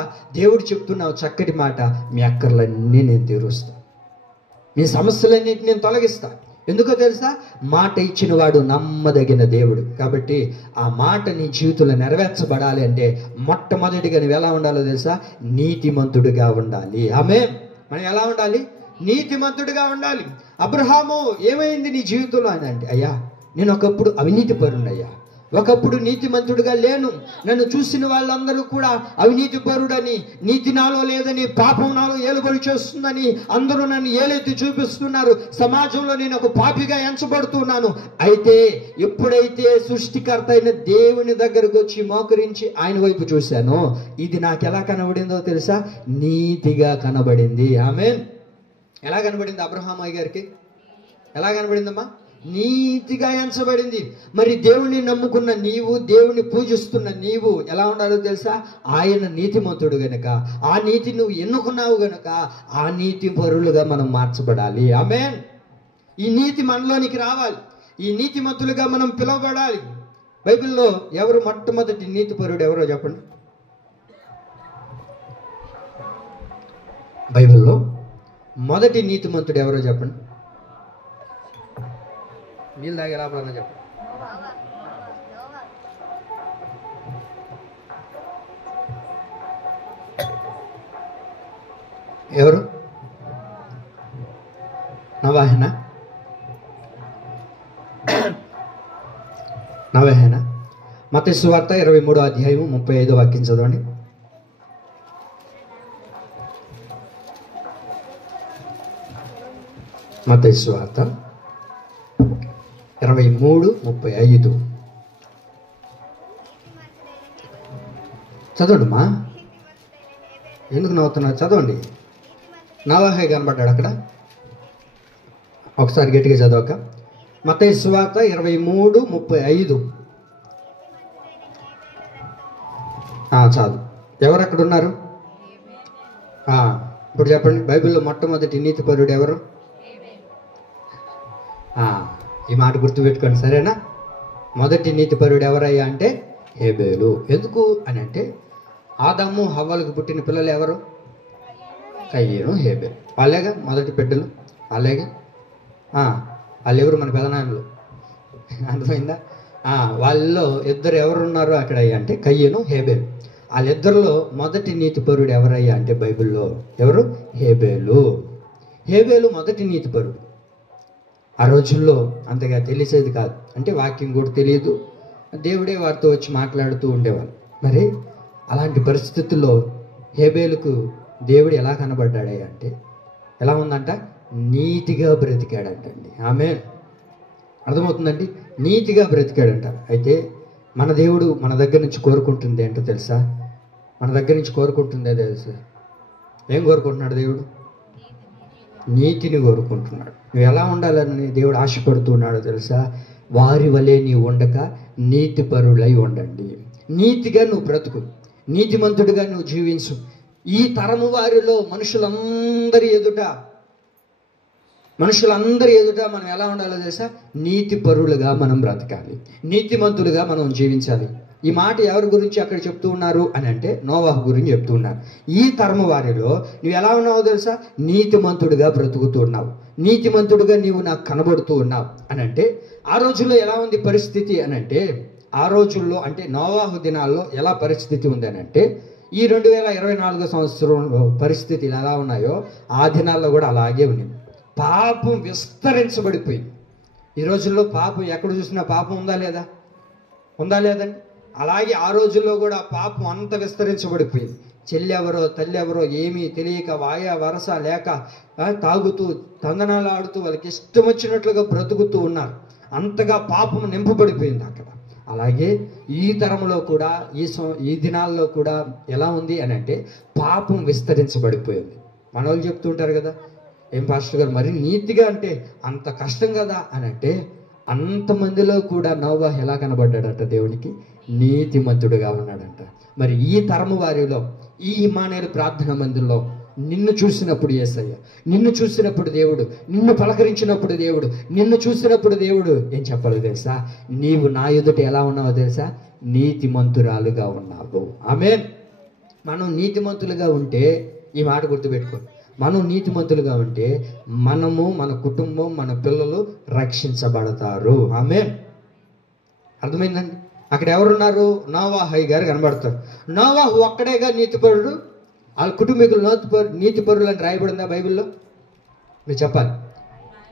దేవుడు చెప్తున్న చక్కటి మాట, మీ అక్కర్లన్నీ నేను తీరుస్తాను, మీ సమస్యలన్నింటినీ నేను తొలగిస్తాను. ఎందుకో తెలుసా? మాట ఇచ్చిన వాడు నమ్మదగిన దేవుడు. కాబట్టి ఆ మాట నీ జీవితంలో నెరవేర్చబడాలి అంటే మొట్టమొదటిగా నువ్వు ఎలా ఉండాలో తెలుసా? నీతిమంతుడిగా ఉండాలి. ఆమేన్. మనం ఎలా ఉండాలి? నీతిమంతుడిగా ఉండాలి. అబ్రహాము, ఏమైంది నీ జీవితంలో అని అంటే, అయ్యా నేను ఒకప్పుడు అవినీతి పరుణ్ణయ్యా, ఒకప్పుడు నీతిమంతుడిగా లేను, నన్ను చూసిన వాళ్ళందరూ కూడా అవినీతి పరుడని, నీతి నాలో లేదని, పాపం నాలో ఏలుబడి చేస్తుందని అందరూ నన్ను ఏలెత్తి చూపిస్తున్నారు. సమాజంలో నేను ఒక పాపిగా ఎంచబడుతున్నాను. అయితే ఎప్పుడైతే సృష్టికర్త అయిన దేవుని దగ్గరకు వచ్చి మోకరించి ఆయన వైపు చూశానో, ఇది నాకు ఎలా కనబడిందో తెలుసా? నీతిగా కనబడింది. ఆమేన్. ఎలా కనబడింది అబ్రహామయ్య గారికి? ఎలా కనబడిందమ్మా? నీతిగా ఎంచబడింది. మరి దేవుణ్ణి నమ్ముకున్న నీవు, దేవుణ్ణి పూజిస్తున్న నీవు ఎలా ఉండాలో తెలుసా? ఆయన నీతిమంతుడు గనుక, ఆ నీతి నువ్వు ఎన్నుకున్నావు గనుక ఆ నీతి పరులుగా మనం మార్చబడాలి. ఆమేన్. ఈ నీతి మనలోనికి రావాలి. ఈ నీతిమంతులుగా మనం పిలువబడాలి. బైబిల్లో ఎవరు మొట్టమొదటి నీతిపరుడు ఎవరో చెప్పండి. బైబిల్లో మొదటి నీతిమంతుడు ఎవరో చెప్పండి. నీళ్ళు తాగే రాబడన్నా చెప్పండి. ఎవరు? నవాహేనా? నవాహేనా? మత్తయి సువార్త 23వ అధ్యాయం 35వ వాక్యం చదవండి. మత్తయి సువార్త 23:35 చదవండి మా. ఎందుకు నవ్వుతున్నారు? చదవండి. నవాహే కనబడ్డాడు అక్కడ. ఒకసారి గట్టిగా చదవక. మత్తయి సువార్త 23:35. చాలు. ఎవరు అక్కడ ఉన్నారు? ఇప్పుడు చెప్పండి. బైబిల్లో మొట్టమొదటి నీతిపరుడు ఎవరు? ఈ మాట గుర్తుపెట్టుకోండి, సరేనా? మొదటి నీతిపరుడు ఎవరయ్యా అంటే హేబేలు. ఎందుకు అని అంటే ఆదాము హవ్వలకు పుట్టిన పిల్లలు ఎవరు? కయ్యేను, హేబేలు. వాళ్ళేగా మొదటి బిడ్డలు. వాళ్ళేగా. వాళ్ళు ఎవరు? మన పెదనాన్నలు. అర్థమైందా? వాళ్ళలో ఇద్దరు ఎవరున్నారు అక్కడ అంటే కయ్యేను, హేబేలు. వాళ్ళిద్దరిలో మొదటి నీతిపరుడు ఎవరయ్యా అంటే బైబిల్లో ఎవరు? హేబేలు. హేబేలు మొదటి నీతిపరుడు. ఆ రోజుల్లో అంతగా తెలిసేది కాదు, అంటే వాక్యం కూడా తెలియదు, దేవుడే వారితో వచ్చి మాట్లాడుతూ ఉండేవాళ్ళు. మరి అలాంటి పరిస్థితుల్లో హేబేలుకు దేవుడు ఎలా కనబడ్డాడే అంటే ఎలా ఉందంట? నీతిగా బ్రతికాడంటండి. ఆమేన్. అర్థమవుతుందండి? నీతిగా బ్రతికాడంట. అయితే మన దేవుడు మన దగ్గర నుంచి కోరుకుంటుంది ఏంటో తెలుసా? మన దగ్గర నుంచి కోరుకుంటుందే తెలుసా? ఏం కోరుకుంటున్నాడు దేవుడు? నీతిని కోరుకుంటున్నాడు. నువ్వు ఎలా ఉండాలని దేవుడు ఆశపడుతున్నాడో తెలుసా? వారి వలె నీ ఉండక నీతిపరులై ఉండండి. నీతిగా నువ్వు బ్రతుకు, నీతిమంతుడిగా నువ్వు జీవించు. ఈ తరము వారిలో మనుషులందరి ఎదుట మనం ఎలా ఉండాలో తెలుసా? నీతిపరులుగా మనం బ్రతకాలి, నీతిమంతులుగా మనం జీవించాలి. ఈ మాట ఎవరి గురించి అక్కడ చెప్తూ ఉన్నారు అని అంటే నోవాహు గురించి చెప్తూ ఉన్నారు. ఈ తరము వారిలో నువ్వు ఎలా ఉన్నావో తెలుసా? నీతిమంతుడిగా బ్రతుకుతూ ఉన్నావు, నీతిమంతుడిగా నీవు నాకు కనబడుతూ ఉన్నావు అని అంటే ఆ రోజుల్లో ఎలా ఉంది పరిస్థితి అని అంటే, ఆ రోజుల్లో అంటే నోవాహు దినాల్లో ఎలా పరిస్థితి ఉంది అని అంటే, ఈ 2024 సంవత్సరంలో పరిస్థితులు ఎలా ఉన్నాయో ఆ దినాల్లో కూడా అలాగే ఉంది. పాపం విస్తరించబడిపోయింది. ఈ రోజుల్లో పాపం ఎక్కడ చూసినా పాపం ఉందా లేదా? ఉందా లేదండి? అలాగే ఆ రోజుల్లో కూడా పాపం అంత విస్తరించబడిపోయింది. చెల్లెవరో తల్లెవరో ఏమీ తెలియక వాయా వరస లేక తాగుతూ తందనాలు ఆడుతూ వాళ్ళకి ఇష్టం వచ్చినట్లుగా బ్రతుకుతూ ఉన్నారు. అంతగా పాపం నింపబడిపోయింది అక్కడ. అలాగే ఈ తరంలో కూడా ఈ దినాల్లో కూడా ఎలా ఉంది అని అంటే పాపం విస్తరించబడిపోయింది. మన వాళ్ళు చెప్తూ ఉంటారు కదా, ఏం పాస్టర్ గారు మరి నీతిగా అంటే అంత కష్టం కదా అని అంటే, అంతమందిలో కూడా నోవాహు ఎలా కనబడ్డాడంట? దేవునికి నీతిమంతుడుగా ఉన్నాడంట. మరి ఈ తరము వారిలో ఈ ఇమ్మానుయేలు ప్రార్థన మందిరంలో నిన్ను చూసినప్పుడు యేసయ్య, నిన్ను చూసినప్పుడు దేవుడు, నిన్ను పలకరించినప్పుడు దేవుడు, నిన్ను చూసినప్పుడు దేవుడు ఏం చెప్పాలో తెలుసా? నీవు నా ఎదుట ఎలా ఉన్నావో తెలుసా? నీతిమంతురాలుగా ఉన్నావు. ఆమేన్. మనం నీతిమంతులుగా ఉంటే ఈ మాట గుర్తుపెట్టుకో, మనం నీతిమంతులుగా ఉంటే మనము, మన కుటుంబం, మన పిల్లలు రక్షించబడతారు. ఆమేన్. అర్థమైందండి? అక్కడ ఎవరున్నారు? నోవాహు గారు కనబడతారు. నోవాహు ఒక్కడేగా నీతిపరుడు, వాళ్ళ కుటుంబీకులు నీతిపరులు అని రాయబడిందా బైబిల్లో? మీరు చెప్పాలి.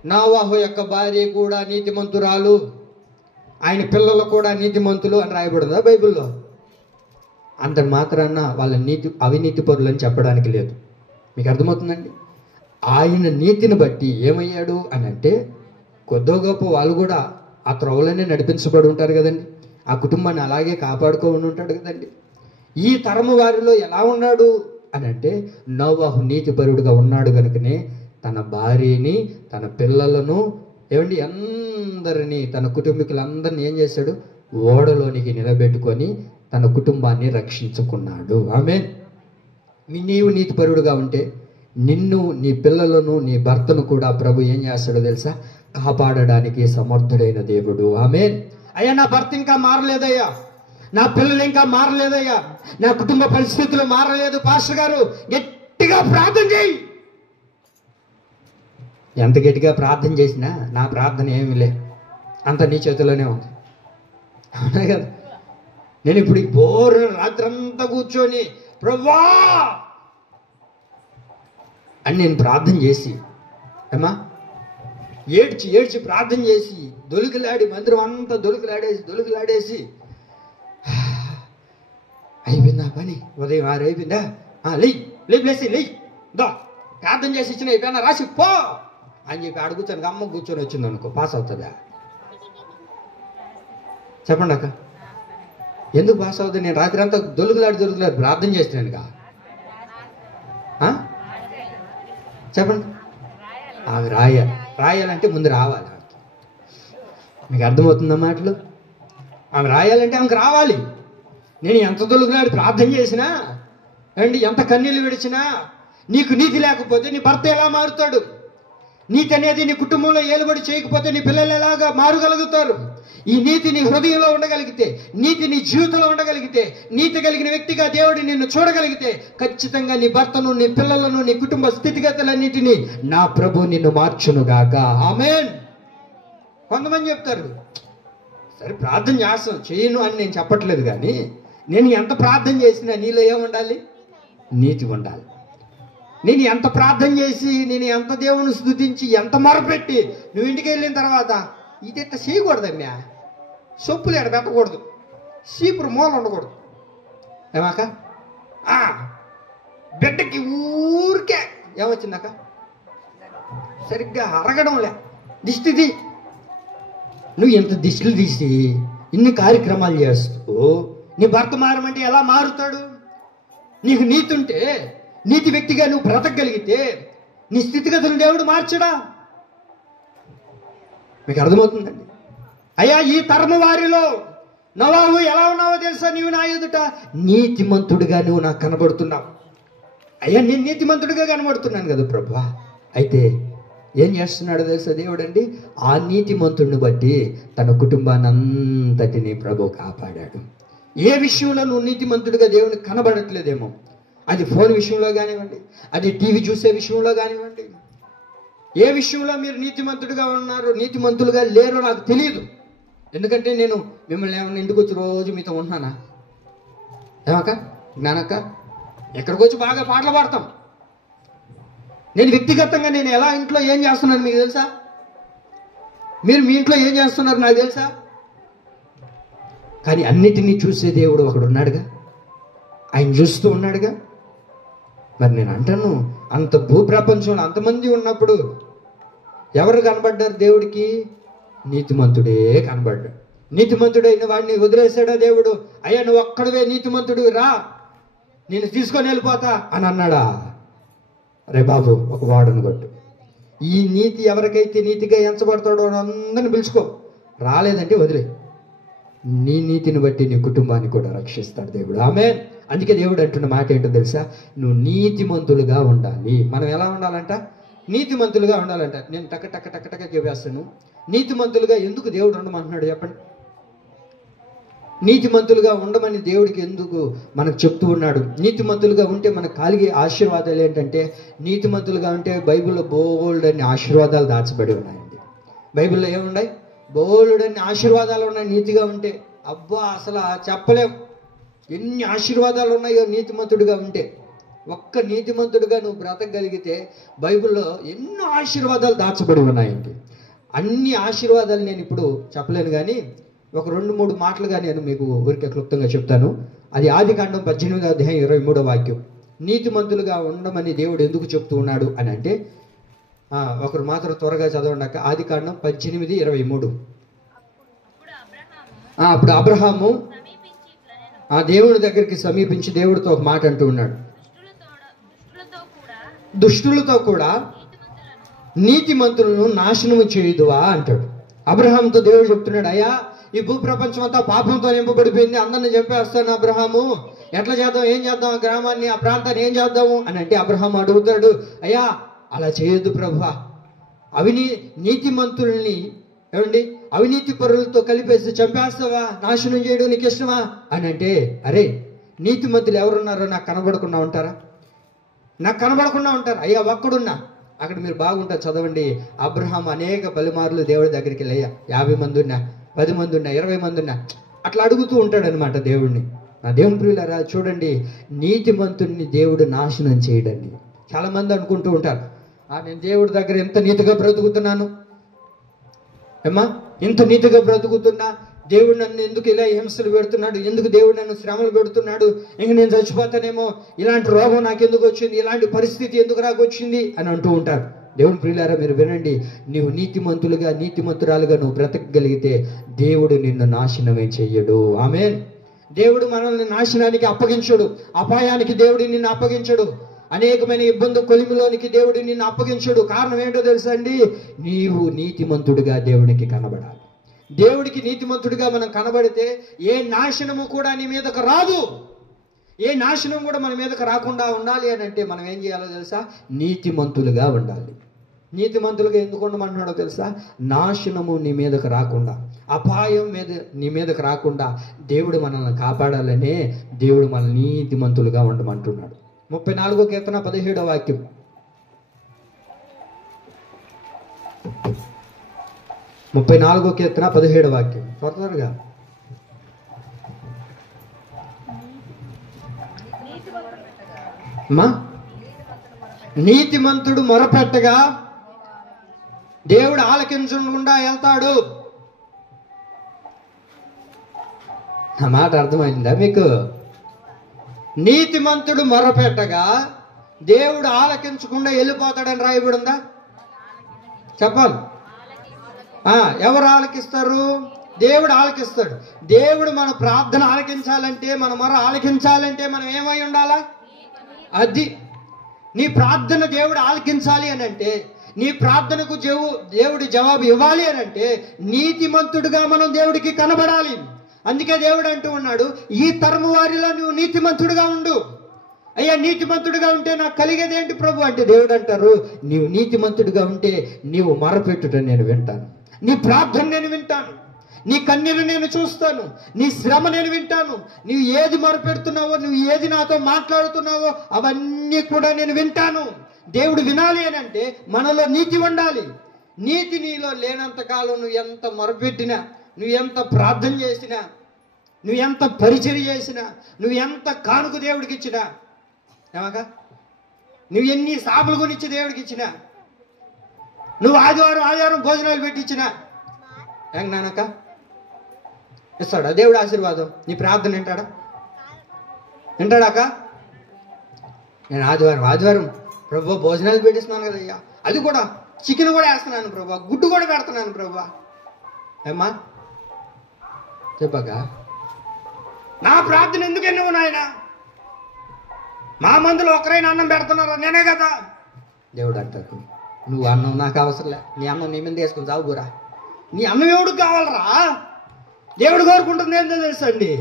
నోవాహు యొక్క భార్య కూడా నీతిమంతురాలు. ఆయన పిల్లలు కూడా నీతిమంతులు అని రాయబడిందా బైబిల్లో? అంత మాత్రాన వాళ్ళ అవినీతి పరులు అని చెప్పడానికి లేదు. మీకు అర్థమవుతుందండి? ఆయన నీతిని బట్టి ఏమయ్యాడు అని అంటే కొద్దో గొప్ప వాళ్ళు కూడా ఆ త్రోవలోనే నడిపించబడి ఉంటారు కదండి. ఆ కుటుంబాన్ని అలాగే కాపాడుకొని ఉంటాడు కదండి. ఈ తరము వారిలో ఎలా ఉన్నాడు అని అంటే నోవహు నీతిపరుడుగా ఉన్నాడు కనుకనే తన భార్యని, తన పిల్లలను, అందరినీ, తన కుటుంబీకులందరినీ ఏం చేశాడు? ఓడలోనికి నిలబెట్టుకొని తన కుటుంబాన్ని రక్షించుకున్నాడు. ఆమేన్. నీవు నీతిపరుడుగా ఉంటే నిన్ను, నీ పిల్లలను, నీ భర్తను కూడా ప్రభు ఏం చేస్తాడో తెలుసా? కాపాడడానికి సమర్థుడైన దేవుడు. ఆమేన్. అయ్యా నా భర్త ఇంకా మారలేదయ్యా, నా పిల్లలు ఇంకా మారలేదయ్యా, నా కుటుంబ పరిస్థితులు మారలేదు పాస్టర్ గారు, గట్టిగా ప్రార్థన చేయి. ఎంత గట్టిగా ప్రార్థన చేసినా నా ప్రార్థన ఏమీ లే, అంత నీ చేతిలోనే ఉంది. అవునా కదా? నేను ఇప్పుడు ఈ బోర్ రాత్రంతా కూర్చొని ప్రభువా అని నేను ప్రార్థన చేసి ఏడ్చి ప్రార్థన చేసి దొలికిలాడి మందిరం అంతా దొలికిలాడేసి అయిపోయిందా పని? ఉదయం 6 అయిపోయిందా? లేచి దా ప్రార్థన చేసి ఇచ్చిన అయిపోయినా రాసి పో అని చెప్పి అడుగుతాను. అమ్మ కూర్చొని వచ్చింది అనుకో, పాస్ అవుతుందా? చెప్పండి అక్క, ఎందుకు పాస్ అవుతుంది? నేను రాత్రి అంతా దొలుకులాడి ప్రార్థన చేస్తున్నానుగా. చెప్పండి. ఆమె రాయాలంటే ముందు రావాలి. మీకు అర్థమవుతుందా మాటలు? ఆమె రాయాలంటే ఆమెకు రావాలి. నేను ఎంత దొలుకులాడి ప్రార్థన చేసినా ఎంత కన్నీళ్ళు విడిచినా నీకు నీతి లేకపోతే నీ భర్త ఎలా మారుతాడు? నీతి అనేది నీ కుటుంబంలో ఏలుబడి చేయకపోతే నీ పిల్లలు ఎలాగా మారగలుగుతారు? ఈ నీతి నీ హృదయంలో ఉండగలిగితే, నీతి నీ జీవితంలో ఉండగలిగితే, నీతి కలిగిన వ్యక్తిగా దేవుడు నిన్ను చూడగలిగితే ఖచ్చితంగా నీ భర్తను, నీ పిల్లలను, నీ కుటుంబ స్థితిగతులన్నిటినీ నా ప్రభు నిన్ను మార్చునుగాక. ఆమేన్. కొంతమంది చెప్తారు, సరే ప్రార్థన చేస్తాం, చేయను అని నేను చెప్పట్లేదు, కానీ నేను ఎంత ప్రార్థన చేసినా నీలో ఏముండాలి? నీతి ఉండాలి. నేను ఎంత ప్రార్థన చేసి, నేను ఎంత దేవుని స్తుతించి, ఎంత మొరపెట్టి నువ్వు ఇంటికి వెళ్ళిన తర్వాత ఇది ఇట్లా చేయకూడదమ్మా, సొప్పులు ఎడ పెట్టకూడదు, సీపురు మూల ఉండకూడదు. ఏమాక బిడ్డకి ఊరికే ఏమొచ్చిందాక సరిగ్గా అరగడంలే, దిష్టిది. నువ్వు ఎంత దిష్టిలు తీసి ఇన్ని కార్యక్రమాలు చేస్తూ నీ భర్త మారమంటే ఎలా మారుతాడు? నీకు నీతి ఉంటే, నీతి వ్యక్తిగా నువ్వు బ్రతకగలిగితే నీ స్థితిగతులను దేవుడు మార్చడా? మీకు అర్థమవుతుందండి? అయ్యా ఈ తరము వారిలో నోవహు ఎలా ఉన్నావో తెలుసా? నీవు నా ఎదుట నీతిమంతుడిగా నువ్వు నాకు కనబడుతున్నావు. అయ్యా నేను నీతిమంతుడిగా కనబడుతున్నాను కదా ప్రభువా. అయితే ఏం చేస్తున్నాడో తెలుసా దేవుడు అండి? ఆ నీతిమంతుడిని బట్టి తన కుటుంబాన్ని అంతటిని ప్రభు కాపాడాడు. ఏ విషయంలో నువ్వు నీతిమంతుడిగా దేవునికి కనబడట్లేదేమో, అది ఫోన్ విషయంలో కానివ్వండి, అది టీవీ చూసే విషయంలో కానివ్వండి, ఏ విషయంలో మీరు నీతిమంతుడిగా ఉన్నారు, నీతిమంతులుగా లేరో నాకు తెలియదు. ఎందుకంటే నేను మిమ్మల్ని ఏమన్నా ఇంటికి వచ్చి రోజు మీతో ఉంటున్నానా? ఏమక్క, జ్ఞానక్క, ఎక్కడికి వచ్చి బాగా పాటలు పాడతాం. నేను వ్యక్తిగతంగా నేను ఎలా ఇంట్లో ఏం చేస్తున్నాను మీకు తెలుసా? మీరు మీ ఇంట్లో ఏం చేస్తున్నారు నాకు తెలుసా? కానీ అన్నిటినీ చూసే దేవుడు ఒకడు ఉన్నాడుగా, ఆయన చూస్తూ ఉన్నాడుగా. మరి నేను అంటాను, అంత భూప్రపంచంలో అంతమంది ఉన్నప్పుడు ఎవరు కనబడ్డారు దేవుడికి? నీతిమంతుడే కనబడ్డాడు. నీతిమంతుడైన వాడిని వదిలేశాడా దేవుడు? అయ్యా నువ్వు ఒక్కడవే నీతిమంతుడు, రా నేను తీసుకొని వెళ్ళిపోతా అని అన్నాడా? రే బాబు ఒక వాడును కొట్టు. ఈ నీతి ఎవరికైతే నీతిగా ఎంచబడతాడో అందరిని పిలుచుకో, రాలేదంటే వదిలే. నీ నీతిని బట్టి నీ కుటుంబాన్ని కూడా రక్షిస్తాడు దేవుడు. ఆమేన్. అందుకే దేవుడు అంటున్న మాట ఏంటో తెలుసా? నువ్వు నీతిమంతులుగా ఉండాలి. మనం ఎలా ఉండాలంట? నీతిమంతులుగా ఉండాలంట. నేను టక్క టక్క టక్క టక్క చెప్పేస్తాను. నీతిమంతులుగా ఎందుకు దేవుడు ఉండమంటున్నాడు చెప్పండి? నీతిమంతులుగా ఉండమని దేవుడికి ఎందుకు మనకు చెప్తూ ఉన్నాడు? నీతిమంతులుగా ఉంటే మనకు కలిగే ఆశీర్వాదాలు ఏంటంటే, నీతిమంతులుగా ఉంటే బైబిల్లో బోల్డన్ని ఆశీర్వాదాలు దాచబడి ఉన్నాయండి. బైబిల్లో ఏమున్నాయి? బోల్డన్ని ఆశీర్వాదాలు ఉన్నాయి నీతిగా ఉంటే. అబ్బా అసలు చెప్పలేం ఎన్ని ఆశీర్వాదాలు ఉన్నాయో నీతిమంతుడిగా ఉంటే. ఒక్క నీతిమంతుడిగా నువ్వు బ్రతకగలిగితే బైబిల్లో ఎన్నో ఆశీర్వాదాలు దాచబడి ఉన్నాయండి. అన్ని ఆశీర్వాదాలు నేను ఇప్పుడు చెప్పలేను, కానీ ఒక 2-3 మాటలుగా నేను మీకు ఊరికే క్లుప్తంగా చెప్తాను. అది ఆదికాండం 18వ అధ్యాయం 23వ వాక్యం. నీతిమంతులుగా ఉండమని దేవుడు ఎందుకు చెప్తూ ఉన్నాడు అని అంటే, ఒకరు మాత్రం త్వరగా చదవండి. ఆదికాండం 18:23. అప్పుడు అబ్రహాము ఆ దేవుని దగ్గరికి సమీపించి దేవుడితో ఒక మాట అంటూ ఉన్నాడు, దుష్టులతో కూడా నీతిమంతులను నాశనము చేయుదువా అంటాడు. అబ్రహాంతో దేవుడు చెప్తున్నాడు, అయ్యా ఈ భూప్రపంచం అంతా పాపంతో నింపబడిపోయింది, అందరిని చంపేస్తాను అబ్రహాము, ఎట్లా చేద్దాం, ఏం చేద్దాం, ఆ గ్రామాన్ని ఆ ప్రాంతాన్ని ఏం చేద్దాము అని అంటే అబ్రహాం అడుగుతాడు, అయ్యా అలా చేయొద్దు ప్రభువా, నీతిమంతుల్ని అవినీతి పరులతో కలిపేసి చంపేస్తావా, నాశనం చేయడం నీకు ఇష్టమా అని అంటే, అరే నీతిమంతులు ఎవరున్నారో నాకు కనబడకుండా ఉంటారా, నాకు కనబడకుండా ఉంటారు. అయ్యా ఒక్కడున్నా అక్కడ మీరు బాగుంటారు చదవండి. అబ్రహాం అనేక పలుమార్లు దేవుడి దగ్గరికి వెళ్ళయ్యా 50 మంది ఉన్నా, 10 మంది ఉన్నా, 20 మంది ఉన్నా అట్లా అడుగుతూ ఉంటాడు అనమాట దేవుడిని. నా దేవుని ప్రియులారా చూడండి, నీతిమంతుడిని దేవుడు నాశనం చేయడండి. చాలా మంది అనుకుంటూ ఉంటారు, నేను దేవుడి దగ్గర ఎంత నీతిగా బ్రతుకుతున్నాను, ఇంత నీతిగా బ్రతుకుతున్నా, దేవుడు నన్ను ఎందుకు ఇలా హింసలు పెడుతున్నాడు, ఎందుకు దేవుడు నన్ను శ్రమలు పెడుతున్నాడు, ఇంక నేను చచ్చిపోతానేమో, ఇలాంటి రోగం నాకు ఎందుకు వచ్చింది, ఇలాంటి పరిస్థితి ఎందుకు నాకు వచ్చింది అని అంటూ ఉంటారు. దేవుని ప్రియులారా మీరు వినండి, నీవు నీతిమంతురాలుగా నువ్వు బ్రతకగలిగితే దేవుడు నిన్ను నాశనమే చెయ్యడు. ఆమేన్. దేవుడు మనల్ని నాశనానికి అప్పగించడు, అపాయానికి దేవుడు నిన్ను అప్పగించడు, అనేకమైన ఇబ్బంది కొలిమిలోనికి దేవుడు నిన్ను అప్పగించడు. కారణం ఏంటో తెలుసా అండి, నీవు నీతిమంతుడిగా దేవుడికి కనబడాలి. దేవుడికి నీతిమంతుడిగా మనం కనబడితే ఏ నాశనము కూడా నీ మీదకు రాదు. ఏ నాశనం కూడా మన మీదకు రాకుండా ఉండాలి అని అంటే మనం ఏం చేయాలో తెలుసా, నీతిమంతులుగా ఉండాలి. నీతిమంతులుగా ఎందుకు ఉండమంటున్నాడో తెలుసా, నాశనము నీ మీదకు రాకుండా, అపాయం నీ మీదకు రాకుండా దేవుడు మనల్ని కాపాడాలనే దేవుడు మన నీతిమంతులుగా ఉండమంటున్నాడు. 34వ కీర్తన 17వ వాక్యం. 34వ కీర్తన 17వ వాక్యం త్వరగా. నీతిమంతుడు మొరపెట్టగా దేవుడు ఆలకించకుండా వెళ్తాడు. ఆ మాట అర్థమైందా మీకు? నీతిమంతుడు మొరపెట్టగా దేవుడు ఆలకించకుండా వెళ్ళిపోతాడని రాయబడి ఉందా? చెప్పాలి. ఎవరు ఆలకిస్తారు? దేవుడు ఆలకిస్తాడు. దేవుడు మన ప్రార్థన ఆలకించాలంటే, మన మొర ఆలకించాలంటే మనం ఏమై ఉండాలా? అది నీ ప్రార్థన దేవుడు ఆలకించాలి అని అంటే, నీ ప్రార్థనకు దేవుడి జవాబు ఇవ్వాలి అని అంటే నీతిమంతుడిగా మనం దేవుడికి కనబడాలి. అందుకే దేవుడు అంటూ ఉన్నాడు, ఈ తరము వారిలో నువ్వు నీతిమంతుడిగా ఉండు. అయ్యా నీతిమంతుడిగా ఉంటే నాకు కలిగేది ఏంటి ప్రభు అంటే, దేవుడు అంటారు, నీవు నీతిమంతుడిగా ఉంటే నీవు మొరపెట్టుట నేను వింటాను, నీ ప్రార్థన నేను వింటాను, నీ కన్నీరు నేను చూస్తాను, నీ శ్రమ నేను వింటాను, నువ్వు ఏది మొరపెడుతున్నావో, నువ్వు ఏది నాతో మాట్లాడుతున్నావో అవన్నీ కూడా నేను వింటాను. దేవుడు వినాలి అని అంటే మనలో నీతి ఉండాలి. నీతి నీలో లేనంత కాలం నువ్వు ఎంత మొరపెట్టినా, నువ్వు ఎంత ప్రార్థన చేసినా, నువ్వు ఎంత పరిచర్య చేసినా, నువ్వు ఎంత కానుక దేవుడికి ఇచ్చినా, ఏమగా నువ్వు ఎన్ని సాపులు కొనిచ్చి దేవుడికి ఇచ్చినా, నువ్వు ఆదివారం భోజనాలు పెట్టించినా ఏం నానక ఇస్తాడా దేవుడు ఆశీర్వాదం? నీ ప్రార్థన వింటాడాక? నేను ఆదివారం ప్రభు భోజనాలు పెట్టిస్తున్నాను కదయ్యా, అది కూడా చికెన్ కూడా వేస్తున్నాను ప్రభు, గుడ్డు కూడా పెడుతున్నాను ప్రభు, ఏమ్మా చెప్పాక నా ప్రార్థన ఎందుకు ఎన్నవు నాయన? మా మందులో ఒకరైనా అన్నం పెడుతున్నారా? నేనే కదా. దేవుడు అంటారు, నువ్వు అన్నం నాకు అవసరంలే, నీ అన్నం నీ మీద వేసుకుని చావుగురా. నీ అన్నం ఎవడికి కావాలరా? దేవుడు కోరుకుంటుంది ఏంటో తెలుసా అండి?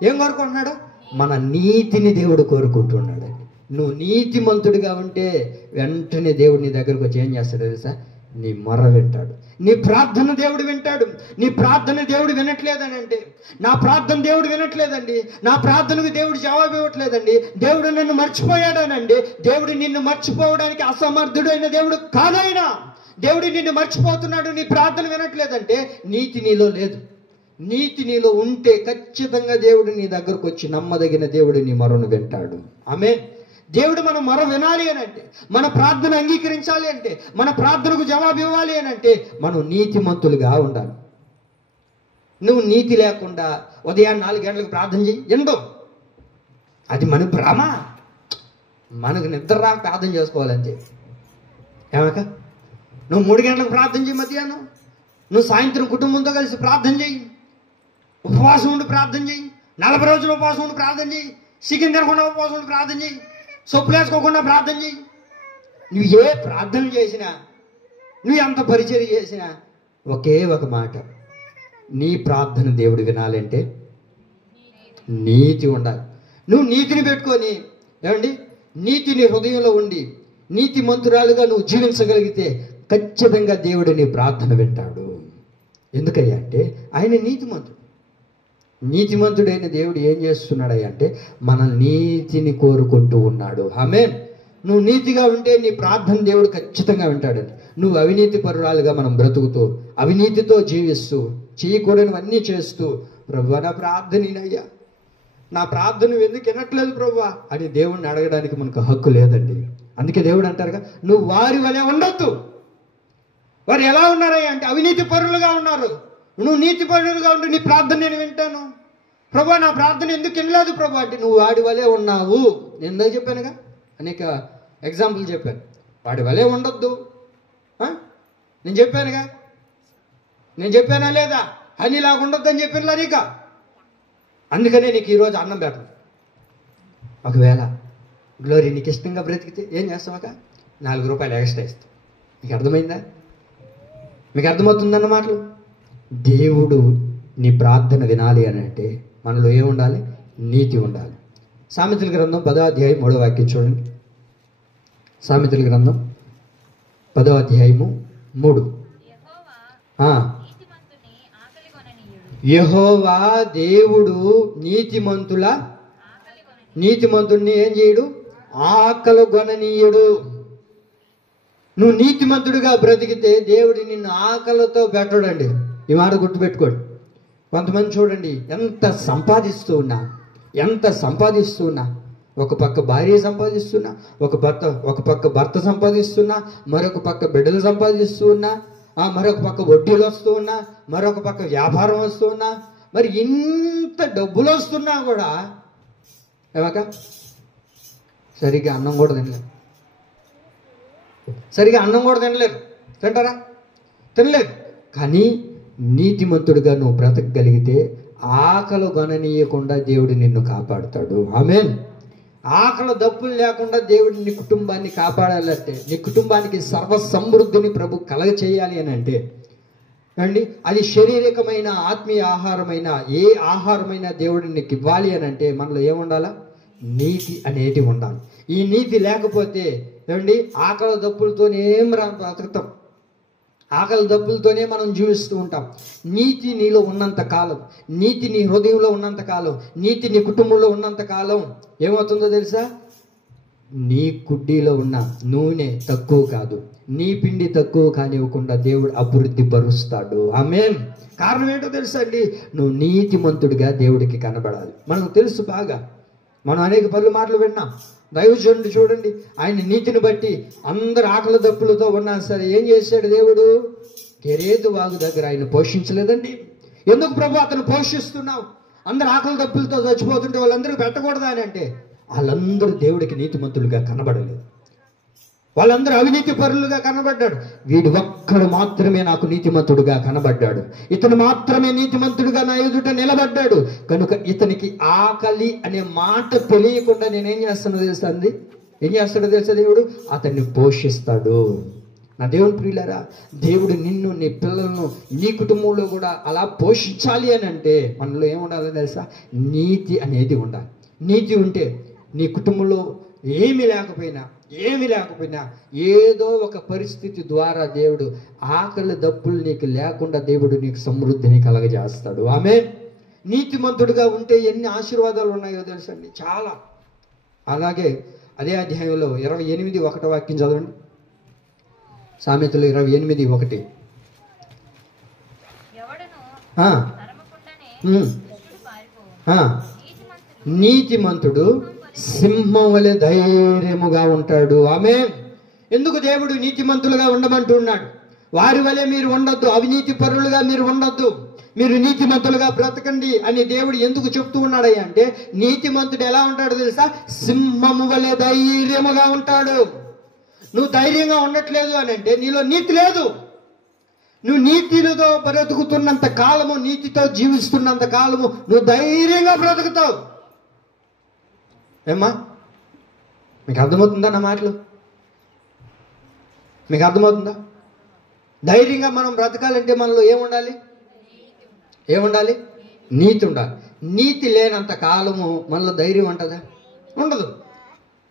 ఏం కోరుకుంటున్నాడు? మన నీతిని దేవుడు కోరుకుంటున్నాడు. నువ్వు నీతిమంతుడిగా ఉంటే వెంటనే దేవుడు నీ దగ్గరకు వచ్చి ఏం చేస్తాడు తెలుసా? నీ మొర వింటాడు, నీ ప్రార్థన దేవుడు వింటాడు. నీ ప్రార్థన దేవుడు వినట్లేదని అంటే, నా ప్రార్థన దేవుడు వినట్లేదండి, నా ప్రార్థనకు దేవుడు జవాబు ఇవ్వట్లేదండి, దేవుడు నన్ను మర్చిపోయాడనండి. దేవుడు నిన్ను మర్చిపోవడానికి అసమర్థుడైన దేవుడు కాదైనా, దేవుడు నిన్ను మర్చిపోతున్నాడు, నీ ప్రార్థన వినట్లేదంటే నీతి నీలో లేదు. నీతి నీలో ఉంటే ఖచ్చితంగా దేవుడు నీ దగ్గరకు వచ్చి నమ్మదగిన దేవుడు నీ మొరను వింటాడు. ఆమేన్. దేవుడు మన మొర వినాలి అని అంటే, మన ప్రార్థన అంగీకరించాలి అంటే, మన ప్రార్థనకు జవాబు ఇవ్వాలి అని అంటే మనం నీతిమంతులుగా ఉండాలి. నువ్వు నీతి లేకుండా ఉదయాన్నే 4 గంటలకు ప్రార్థన చేయి, ఎండో అది మన భ్రమ. మనకు నిద్ర రాక ప్రార్థన చేసుకోవాలంతే. ఏమక నువ్వు 3 గంటలకు ప్రార్థన చేయి మధ్యాహ్నం, నువ్వు సాయంత్రం కుటుంబంతో కలిసి ప్రార్థన చేయి, ఉపవాసం ఉండి ప్రార్థన చేయి, 40 రోజులు ఉపవాసం ఉండి ప్రార్థన చేయి, చికెన్ తినకుండా ఉపవాసం ఉండి ప్రార్థన చేయి, సొప్పులు వేసుకోకుండా ప్రార్థన చేయి. నువ్వు ఏ ప్రార్థన చేసినా, నువ్వు ఎంత పరిచర్య చేసినా ఒకే ఒక మాట, నీ ప్రార్థన దేవుడు వినాలంటే నీతి ఉండాలి. నువ్వు నీతిని పెట్టుకొని, ఏమండి, నీతిని హృదయంలో ఉండి నీతి మంతురాలుగా నువ్వు జీవించగలిగితే ఖచ్చితంగా దేవుడు నీ ప్రార్థన వింటాడు. ఎందుకయ్యా అంటే ఆయన నీతిమంతుడు. నీతిమంతుడైన దేవుడు ఏం చేస్తున్నాడయ్యా అంటే మన నీతిని కోరుకుంటూ ఉన్నాడు. ఆమేన్. నువ్వు నీతిగా ఉంటే నీ ప్రార్థన దేవుడు ఖచ్చితంగా వింటాడండి. నువ్వు అవినీతి పరురాలుగా మనం బ్రతుకుతూ అవినీతితో జీవిస్తూ చేయకూడనివన్నీ చేస్తూ, ప్రభువా నా ప్రార్థనయ్యా, నా ప్రార్థన నువ్వు ఎందుకు వినట్లేదు ప్రభువా అని దేవుడిని అడగడానికి మనకు హక్కు లేదండి. అందుకే దేవుడు అంటారుగా, నువ్వు వారి వలె ఉండొద్దు. వారు ఎలా ఉన్నారయ్యా అంటే అవినీతి పరులుగా ఉన్నారు. నువ్వు నీతి పరులుగా ఉండి నీ ప్రార్థన నేను వింటాను. ప్రభువా నా ప్రార్థన ఎందుకు వినలేదు ప్రభు అంటే నువ్వు వాడి వలె ఉన్నావు. నేను ఎందుకు చెప్పానుగా, అనేక ఎగ్జాంపుల్ చెప్పాను. వాడి వలె ఉండొద్దు నేను చెప్పానుగా. నేను చెప్పానా లేదా? హనీలాగా ఉండొద్దు అని చెప్పినలా నీక. అందుకనే నీకు ఈరోజు అన్నం పెట్టను. ఒకవేళ గ్లోరీ నీకు ఇష్టంగా బ్రతికితే ఏం చేస్తావాక? 4 రూపాయలు ఎక్స్ట్రా ఇస్తావు. మీకు అర్థమైందా? మీకు అర్థమవుతుందన్న మాటలు. దేవుడు నీ ప్రార్థన వినాలి అని అంటే మనలో ఏం ఉండాలి? నీతి ఉండాలి. సామెతల గ్రంథం 10వ అధ్యాయం 3వ వాక్యం చూడండి. సామెతల గ్రంథం 10వ అధ్యాయము 3. యెహోవా దేవుడు నీతిమంతుడిని ఏం చేయడు? ఆకలి కొననీయుడు. నువ్వు నీతిమంతుడిగా బ్రతికితే దేవుడు నిన్ను ఆకలితో పెట్టడండి. ఈ మాట గుర్తుపెట్టుకోండి. కొంతమంది చూడండి ఎంత సంపాదిస్తూ ఉన్నా, ఒక పక్క భార్య సంపాదిస్తున్నా, ఒక పక్క భర్త సంపాదిస్తున్నా, మరొక పక్క బిడ్డలు సంపాదిస్తూ ఉన్నా, మరొక పక్క వడ్డీలు వస్తూ ఉన్నా, మరొక పక్క వ్యాపారం వస్తూ ఉన్నా, మరి ఇంత డబ్బులు వస్తున్నా కూడా ఏమక సరిగ్గా అన్నం కూడా తినలేరు. తింటారా? తినలేరు. కానీ నీతిమంతుడిగా నువ్వు బ్రతకగలిగితే ఆకలి గణనీయకుండా దేవుడు నిన్ను కాపాడుతాడు. ఆమేన్. ఆకలి దప్పులు లేకుండా దేవుడు నీ కుటుంబాన్ని కాపాడాలంటే, నీ కుటుంబానికి సర్వ సమృద్ధిని ప్రభు కలగ చేయాలి అని అంటే అండి, అది శారీరకమైన ఆత్మీయ ఆహారమైన ఏ ఆహారమైనా దేవుడు నీకు ఇవ్వాలి అని అంటే మనలో ఏముండాలా? నీతి అనేది ఉండాలి. ఈ నీతి లేకపోతే ఏమండి ఆకలి దప్పులతోనే బ్రతుకుతాం. ఆకలి దప్పులతోనే మనం జీవిస్తూ ఉంటాం. నీతి నీలో ఉన్నంత కాలం, నీతి నీ హృదయంలో ఉన్నంత కాలం, నీతి నీ కుటుంబంలో ఉన్నంత కాలం ఏమవుతుందో తెలుసా? నీ కుడ్డీలో ఉన్న నూనె తక్కువ కాదు, నీ పిండి తక్కువ కానివ్వకుండా దేవుడు అభివృద్ధి పరుస్తాడు. ఆమేన్. కారణం ఏంటో తెలుసా అండి? నువ్వు నీతిమంతుడిగా దేవుడికి కనబడాలి. మనకు తెలుసు బాగా, మనం అనేక మాటలు విన్నాం. దైవజనుడు చూడండి, ఆయన నీతిని బట్టి అందరు ఆకలి దప్పులతో ఉన్నా సరే ఏం చేశాడు దేవుడు? కెరేతు వాగు దగ్గర ఆయన పోషించలేదండి. ఎందుకు ప్రభు అతను పోషిస్తున్నావు? అందరు ఆకలి దప్పులతో చచ్చిపోతుంటే వాళ్ళందరూ పెట్టకూడదా అని అంటే వాళ్ళందరూ దేవుడికి నీతిమంతులుగా కనబడలేదు. వాళ్ళందరూ అవినీతి పరులుగా కనబడ్డాడు. వీడు ఒక్కడు మాత్రమే నాకు నీతిమంతుడుగా కనబడ్డాడు. ఇతను మాత్రమే నీతిమంతుడుగా నా ఎదుట నిలబడ్డాడు. కనుక ఇతనికి ఆకలి అనే మాట తెలియకుండా నేనేం చేస్తానో తెలుసా అండి? ఏం చేస్తాడో తెలుసా? దేవుడు అతన్ని పోషిస్తాడు. నా దేవుని ప్రియులారా, దేవుడు నిన్ను, నీ పిల్లలను, నీ కుటుంబంలో కూడా అలా పోషించాలి అని అంటే మనలో ఏముండాలో తెలుసా? నీతి అనేది ఉండాలి. నీతి ఉంటే నీ కుటుంబంలో ఏమీ లేకపోయినా ఏదో ఒక పరిస్థితి ద్వారా దేవుడు ఆకలి దప్పులు నీకు లేకుండా దేవుడు నీకు సమృద్ధిని కలగజేస్తాడు. ఆమేన్. నీతిమంతుడిగా ఉంటే ఎన్ని ఆశీర్వాదాలు ఉన్నాయో తెలుసండి, చాలా. అలాగే అదే అధ్యాయంలో 28:1 వాక్యం చదవండి. సామెతలు 28:1. నీతిమంతుడు సింహం వలె ధైర్యముగా ఉంటాడు. ఆమేన్. ఎందుకు దేవుడు నీతిమంతులుగా ఉండమంటున్నాడు? వారి వలె మీరు ఉండొద్దు, అవినీతి పరులుగా మీరు ఉండొద్దు. మీరు నీతిమంతులుగా బ్రతకండి అని దేవుడు ఎందుకు చెప్తూ ఉన్నాడయ్యా అంటే, నీతిమంతుడు ఎలా ఉంటాడో తెలుసా? సింహము వలె ధైర్యముగా ఉంటాడు. నువ్వు ధైర్యంగా ఉండట్లేదు అని అంటే నీలో నీతి లేదు. నువ్వు నీతితో బ్రతుకుతున్నంత కాలము, నీతితో జీవిస్తున్నంత కాలము నువ్వు ధైర్యంగా బ్రతుకుతావు. ఏమ్మా, మీకు అర్థమవుతుందా నా మాటలు? మీకు అర్థమవుతుందా? ధైర్యంగా మనం బ్రతకాలంటే మనలో ఏముండాలి? నీతి ఉండాలి. నీతి లేనంత కాలము మనలో ధైర్యం ఉంటుందా? ఉండదు.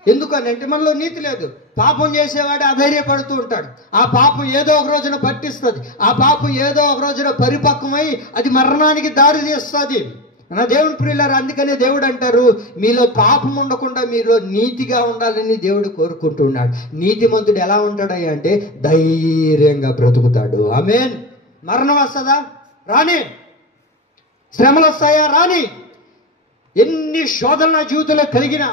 ఎందుకని అంటే మనలో నీతి లేదు. పాపం చేసేవాడు అధైర్యపడుతూ ఉంటాడు. ఆ పాపం ఏదో ఒక రోజున పట్టిస్తుంది. ఆ పాపం ఏదో ఒక రోజున పరిపక్వమై అది మరణానికి దారి తీస్తుంది. నా దేవుని ప్రియులారా, అందుకనే దేవుడు అంటారు, మీలో పాపం ఉండకుండా మీలో నీతిగా ఉండాలని దేవుడు కోరుకుంటున్నాడు. నీతిమంతుడు ఎలా ఉంటాడయ్యా అంటే ధైర్యంగా బ్రతుకుతాడు. ఆమేన్. మరణం వస్తుందా? రాని. శ్రమలు వస్తాయా? రాని. ఎన్ని శోధనలు నా జీవితంలో కలిగినా,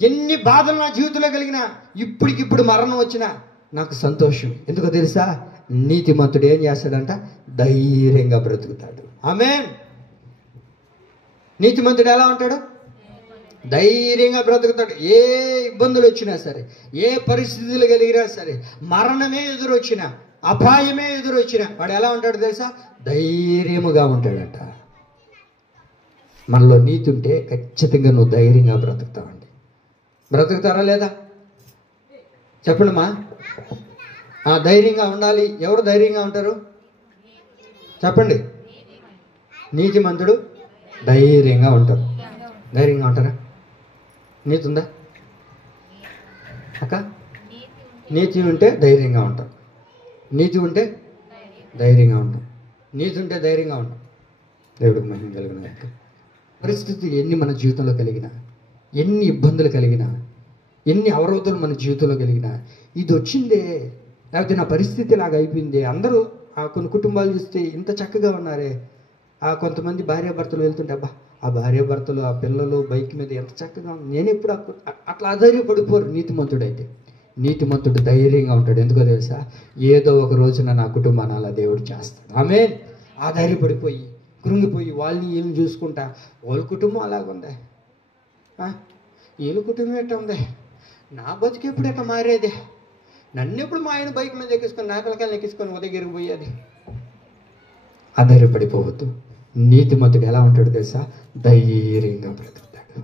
ఎన్ని బాధలు నా జీవితంలో కలిగినా, ఇప్పటికిప్పుడు మరణం వచ్చినా నాకు సంతోషం. ఎందుకో తెలుసా? నీతిమంతుడు ఏం చేస్తాడంట? ధైర్యంగా బ్రతుకుతాడు. ఆమేన్. నీతిమంతుడు ఎలా ఉంటాడు? ధైర్యంగా బ్రతుకుతాడు. ఏ ఇబ్బందులు వచ్చినా సరే, ఏ పరిస్థితులు కలిగినా సరే, మరణమే ఎదురొచ్చినా, అపాయమే ఎదురొచ్చినా వాడు ఎలా ఉంటాడు తెలుసా? ధైర్యముగా ఉంటాడట. మనలో నీతి ఉంటే ఖచ్చితంగా నువ్వు ధైర్యంగా బ్రతుకుతావండి. బ్రతుకుతారా లేదా? చెప్పండి మా. ధైర్యంగా ఉండాలి. ఎవరు ధైర్యంగా ఉంటారు? చెప్పండి. నీతిమంతుడు ధైర్యంగా ఉంటారు. ధైర్యంగా ఉంటారా? నీతి ఉందా అక్క? నీతి ఉంటే ధైర్యంగా ఉంటాం. నీతి ఉంటే ధైర్యంగా ఉంటాం. నీతి ఉంటే ధైర్యంగా ఉంటాం. దేవుడికి మహిమ కలిగిన పరిస్థితి ఎన్ని మన జీవితంలో కలిగినా, ఎన్ని ఇబ్బందులు కలిగినా, ఎన్ని అవరోధాలు మన జీవితంలో కలిగినా, ఇది వచ్చిందే, లేకపోతే నా పరిస్థితి ఇలాగ అయిపోయింది. అందరూ కొన్ని కుటుంబాలు చూస్తే ఇంత చక్కగా ఉన్నారే, కొంతమంది భార్యాభర్తలు వెళ్తుంటే, అబ్బా ఆ భార్యాభర్తలు, ఆ పిల్లలు బైక్ మీద ఎంత చక్కగా ఉంది, నేను ఎప్పుడు అట్లా అధైర్యపడిపోరు. నీతిమంతుడైతే, నీతిమంతుడు ధైర్యంగా ఉంటాడు. ఎందుకో తెలుసా? ఏదో ఒక రోజున నా కుటుంబాన్ని అలా దేవుడు చేస్తాడు. ఆమేన్. ఆధారపడిపోయి కృంగిపోయి వాళ్ళని వీళ్ళని చూసుకుంటా, వాళ్ళ కుటుంబం అలాగుంది, వీళ్ళ కుటుంబం ఎట్లా ఉంది, నా బతుకు ఎప్పుడు ఎట్లా మారేది, నన్ను ఎప్పుడు మా ఆయన బైక్ మీద ఎక్కించుకొని నా పిల్లకాయలు ఎక్కించుకొని ఒక దగ్గరికి పోయేది. ఆధారపడిపోవద్దు. నీతిమంతుడు ఎలా ఉంటాడు తెలుసా? ధైర్యంగా బ్రతుకుతాడు.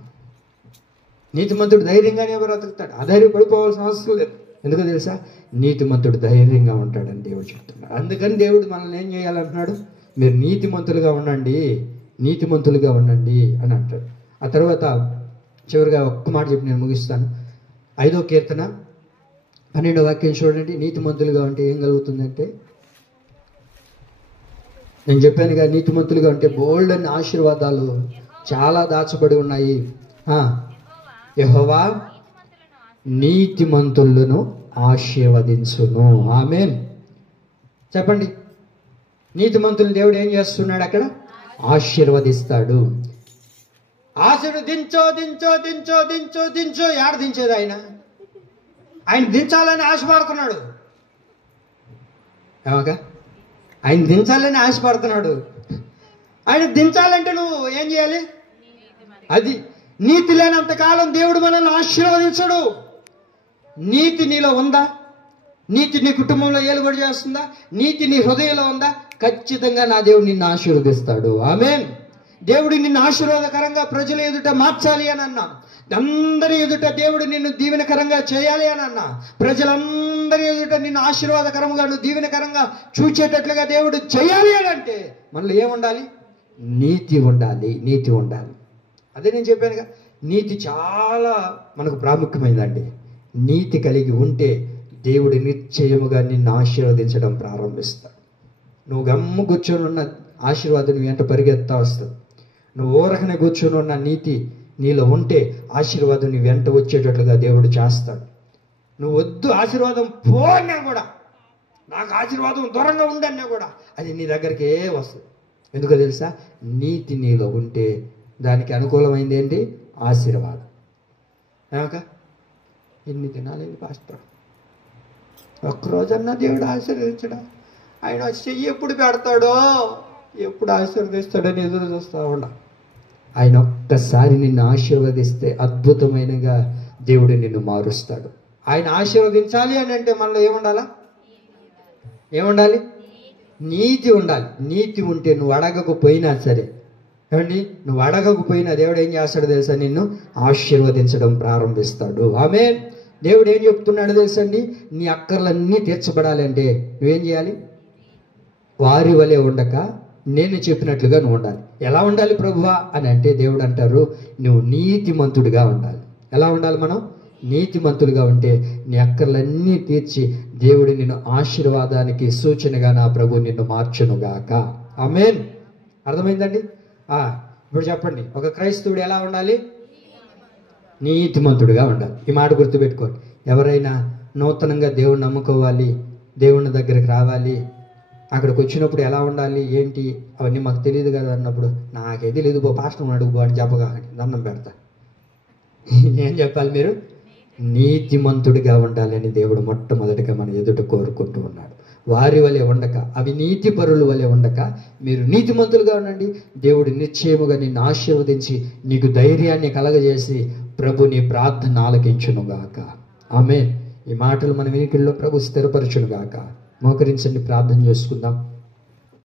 నీతిమంతుడు ధైర్యంగానే బ్రతుకుతాడు. ఆధారపడిపోవాల్సిన అవసరం లేదు. ఎందుకో తెలుసా? నీతిమంతుడు ధైర్యంగా ఉంటాడని దేవుడు చెప్తున్నాడు. అందుకని దేవుడు మనల్ని ఏం చేయాలంటున్నాడు? మీరు నీతిమంతులుగా ఉండండి, నీతిమంతులుగా ఉండండి అని అంటాడు. ఆ తర్వాత చివరిగా ఒక్క మాట చెప్పి నేను ముగిస్తాను. 5వ కీర్తన 12వ వాక్యం చూడండి. నీతిమంతులుగా ఉంటే ఏం కలుగుతుందంటే, నేను చెప్పానుగా, నీతిమంతులుగా ఉంటే బోల్డ్ అనే ఆశీర్వాదాలు చాలా దాచబడి ఉన్నాయి. యెహోవా నీతిమంతులను ఆశీర్వదించును. ఆమేన్. చెప్పండి. నీతిమంతులు దేవుడు ఏం చేస్తున్నాడు? అక్కడ ఆశీర్వదిస్తాడు. దించో దించో దించో దించో దించో. యాడ దించేది? ఆయన దించాలని ఆశపడుతున్నాడు. ఏమగా? ఆయన దించాలని ఆశపడుతున్నాడు. ఆయన దించాలంటే నువ్వు ఏం చేయాలి? అది నీతి లేనంత కాలం దేవుడు మనల్ని ఆశీర్వదించడు. నీతి నీలో ఉందా? నీతి నీ కుటుంబంలో ఏలుబడి చేస్తుందా? నీతి నీ హృదయంలో ఉందా? ఖచ్చితంగా నా దేవుడు నిన్ను ఆశీర్వదిస్తాడు. ఆమేన్. దేవుడు నిన్ను ఆశీర్వాదకరంగా ప్రజల ఎదుట మార్చాలి అని అన్నా. అందరి ఎదుట దేవుడు నిన్ను దీవెనకరంగా చేయాలి అని అన్నా. ప్రజలందరి ఎదుట నిన్ను ఆశీర్వాదకరంగా, నువ్వు దీవెనకరంగా చూచేటట్లుగా దేవుడు చేయాలి అని అంటే మనలో ఏముండాలి? నీతి ఉండాలి. నీతి ఉండాలి. అదే నేను చెప్పానుగా, నీతి చాలా మనకు ప్రాముఖ్యమైందండి. నీతి కలిగి ఉంటే దేవుడు నిశ్చయముగా నిన్ను ఆశీర్వదించడం ప్రారంభిస్తాడు. నువ్వు గమ్ము కూర్చొని ఉన్న ఆశీర్వాదం వెంట పరిగెత్తా వస్తుంది. నువ్వు ఊరకనే కూర్చొని ఉన్న నీతి నీలో ఉంటే ఆశీర్వాదం నీ వెంట వచ్చేటట్లుగా దేవుడు చేస్తాడు. నువ్వు వద్దు ఆశీర్వాదం పోన్నా కూడా, నాకు ఆశీర్వాదం దూరంగా ఉండన్నా కూడా అది నీ దగ్గరికే వస్తుంది. ఎందుకో తెలుసా? నీతి నీలో ఉంటే దానికి అనుకూలమైంది ఏంటి? ఆశీర్వాదం. ఏమక ఎన్ని దినాలేదు పాస్టర్, ఒక్కరోజన్నా దేవుడు ఆశీర్వదించడా? ఆయన చెయ్యి ఎప్పుడు పెడతాడో ఎప్పుడు ఆశీర్వదిస్తాడని ఎదురు చూస్తూ ఉండ. ఆయన ఒక్కసారి నిన్ను ఆశీర్వదిస్తే అద్భుతమైనగా దేవుడు నిన్ను మారుస్తాడు. ఆయన ఆశీర్వదించాలి అని అంటే మనలో ఏముండాలా? ఏముండాలి? నీతి ఉండాలి. నీతి ఉంటే నువ్వు అడగకపోయినా సరే, ఏమండి, నువ్వు అడగకపోయినా దేవుడు ఏం చేస్తాడు తెలుసా? నిన్ను ఆశీర్వదించడం ప్రారంభిస్తాడు. ఆమేన్. దేవుడు ఏం చెప్తున్నాడు తెలుసండి? నీ అక్కర్లన్నీ తీర్చబడాలంటే నువ్వేం చేయాలి? వారి వలె ఉండక నేను చెప్పినట్లుగా నువ్వు ఉండాలి. ఎలా ఉండాలి ప్రభువా అని అంటే దేవుడు అంటారు, నువ్వు నీతిమంతుడిగా ఉండాలి. ఎలా ఉండాలి మనం? నీతిమంతులుగా ఉంటే నీ అక్కర్లన్నీ తీర్చి దేవుడు నిన్ను ఆశీర్వాదానికి సూచనగా నా ప్రభు నిన్ను మార్చునుగాక. ఆమేన్. అర్థమైందండి? ఇప్పుడు చెప్పండి, ఒక క్రైస్తవుడు ఎలా ఉండాలి? నీతిమంతుడిగా ఉండాలి. ఈ మాట గుర్తుపెట్టుకోండి. ఎవరైనా నూతనంగా దేవుణ్ణి నమ్ముకోవాలి, దేవుని దగ్గరికి రావాలి, అక్కడికి వచ్చినప్పుడు ఎలా ఉండాలి ఏంటి అవన్నీ మాకు తెలియదు కదా అన్నప్పుడు, నాకేది లేదు బో, పాస్టర్ అడుగు బో అని చెప్పగా దండం పెడతా. ఏం చెప్పాలి? మీరు నీతిమంతుడిగా ఉండాలని దేవుడు మొట్టమొదటిగా మన ఎదుట కోరుకుంటూ ఉన్నాడు. వారి వలె ఉండక, అవినీతి పరుల వలె ఉండక మీరు నీతిమంతులుగా ఉండండి. దేవుడు నిశ్చయముగా నిన్ను ఆశీర్వదించి నీకు ధైర్యాన్ని కలగజేసి ప్రభు నీ ప్రార్థన ఆలకించునుగాక. ఆమేన్. ఈ మాటలు మన వినికిడిలో ప్రభు స్థిరపరచునుగాక. మోకరించండి, ప్రార్థన చేసుకుందాం.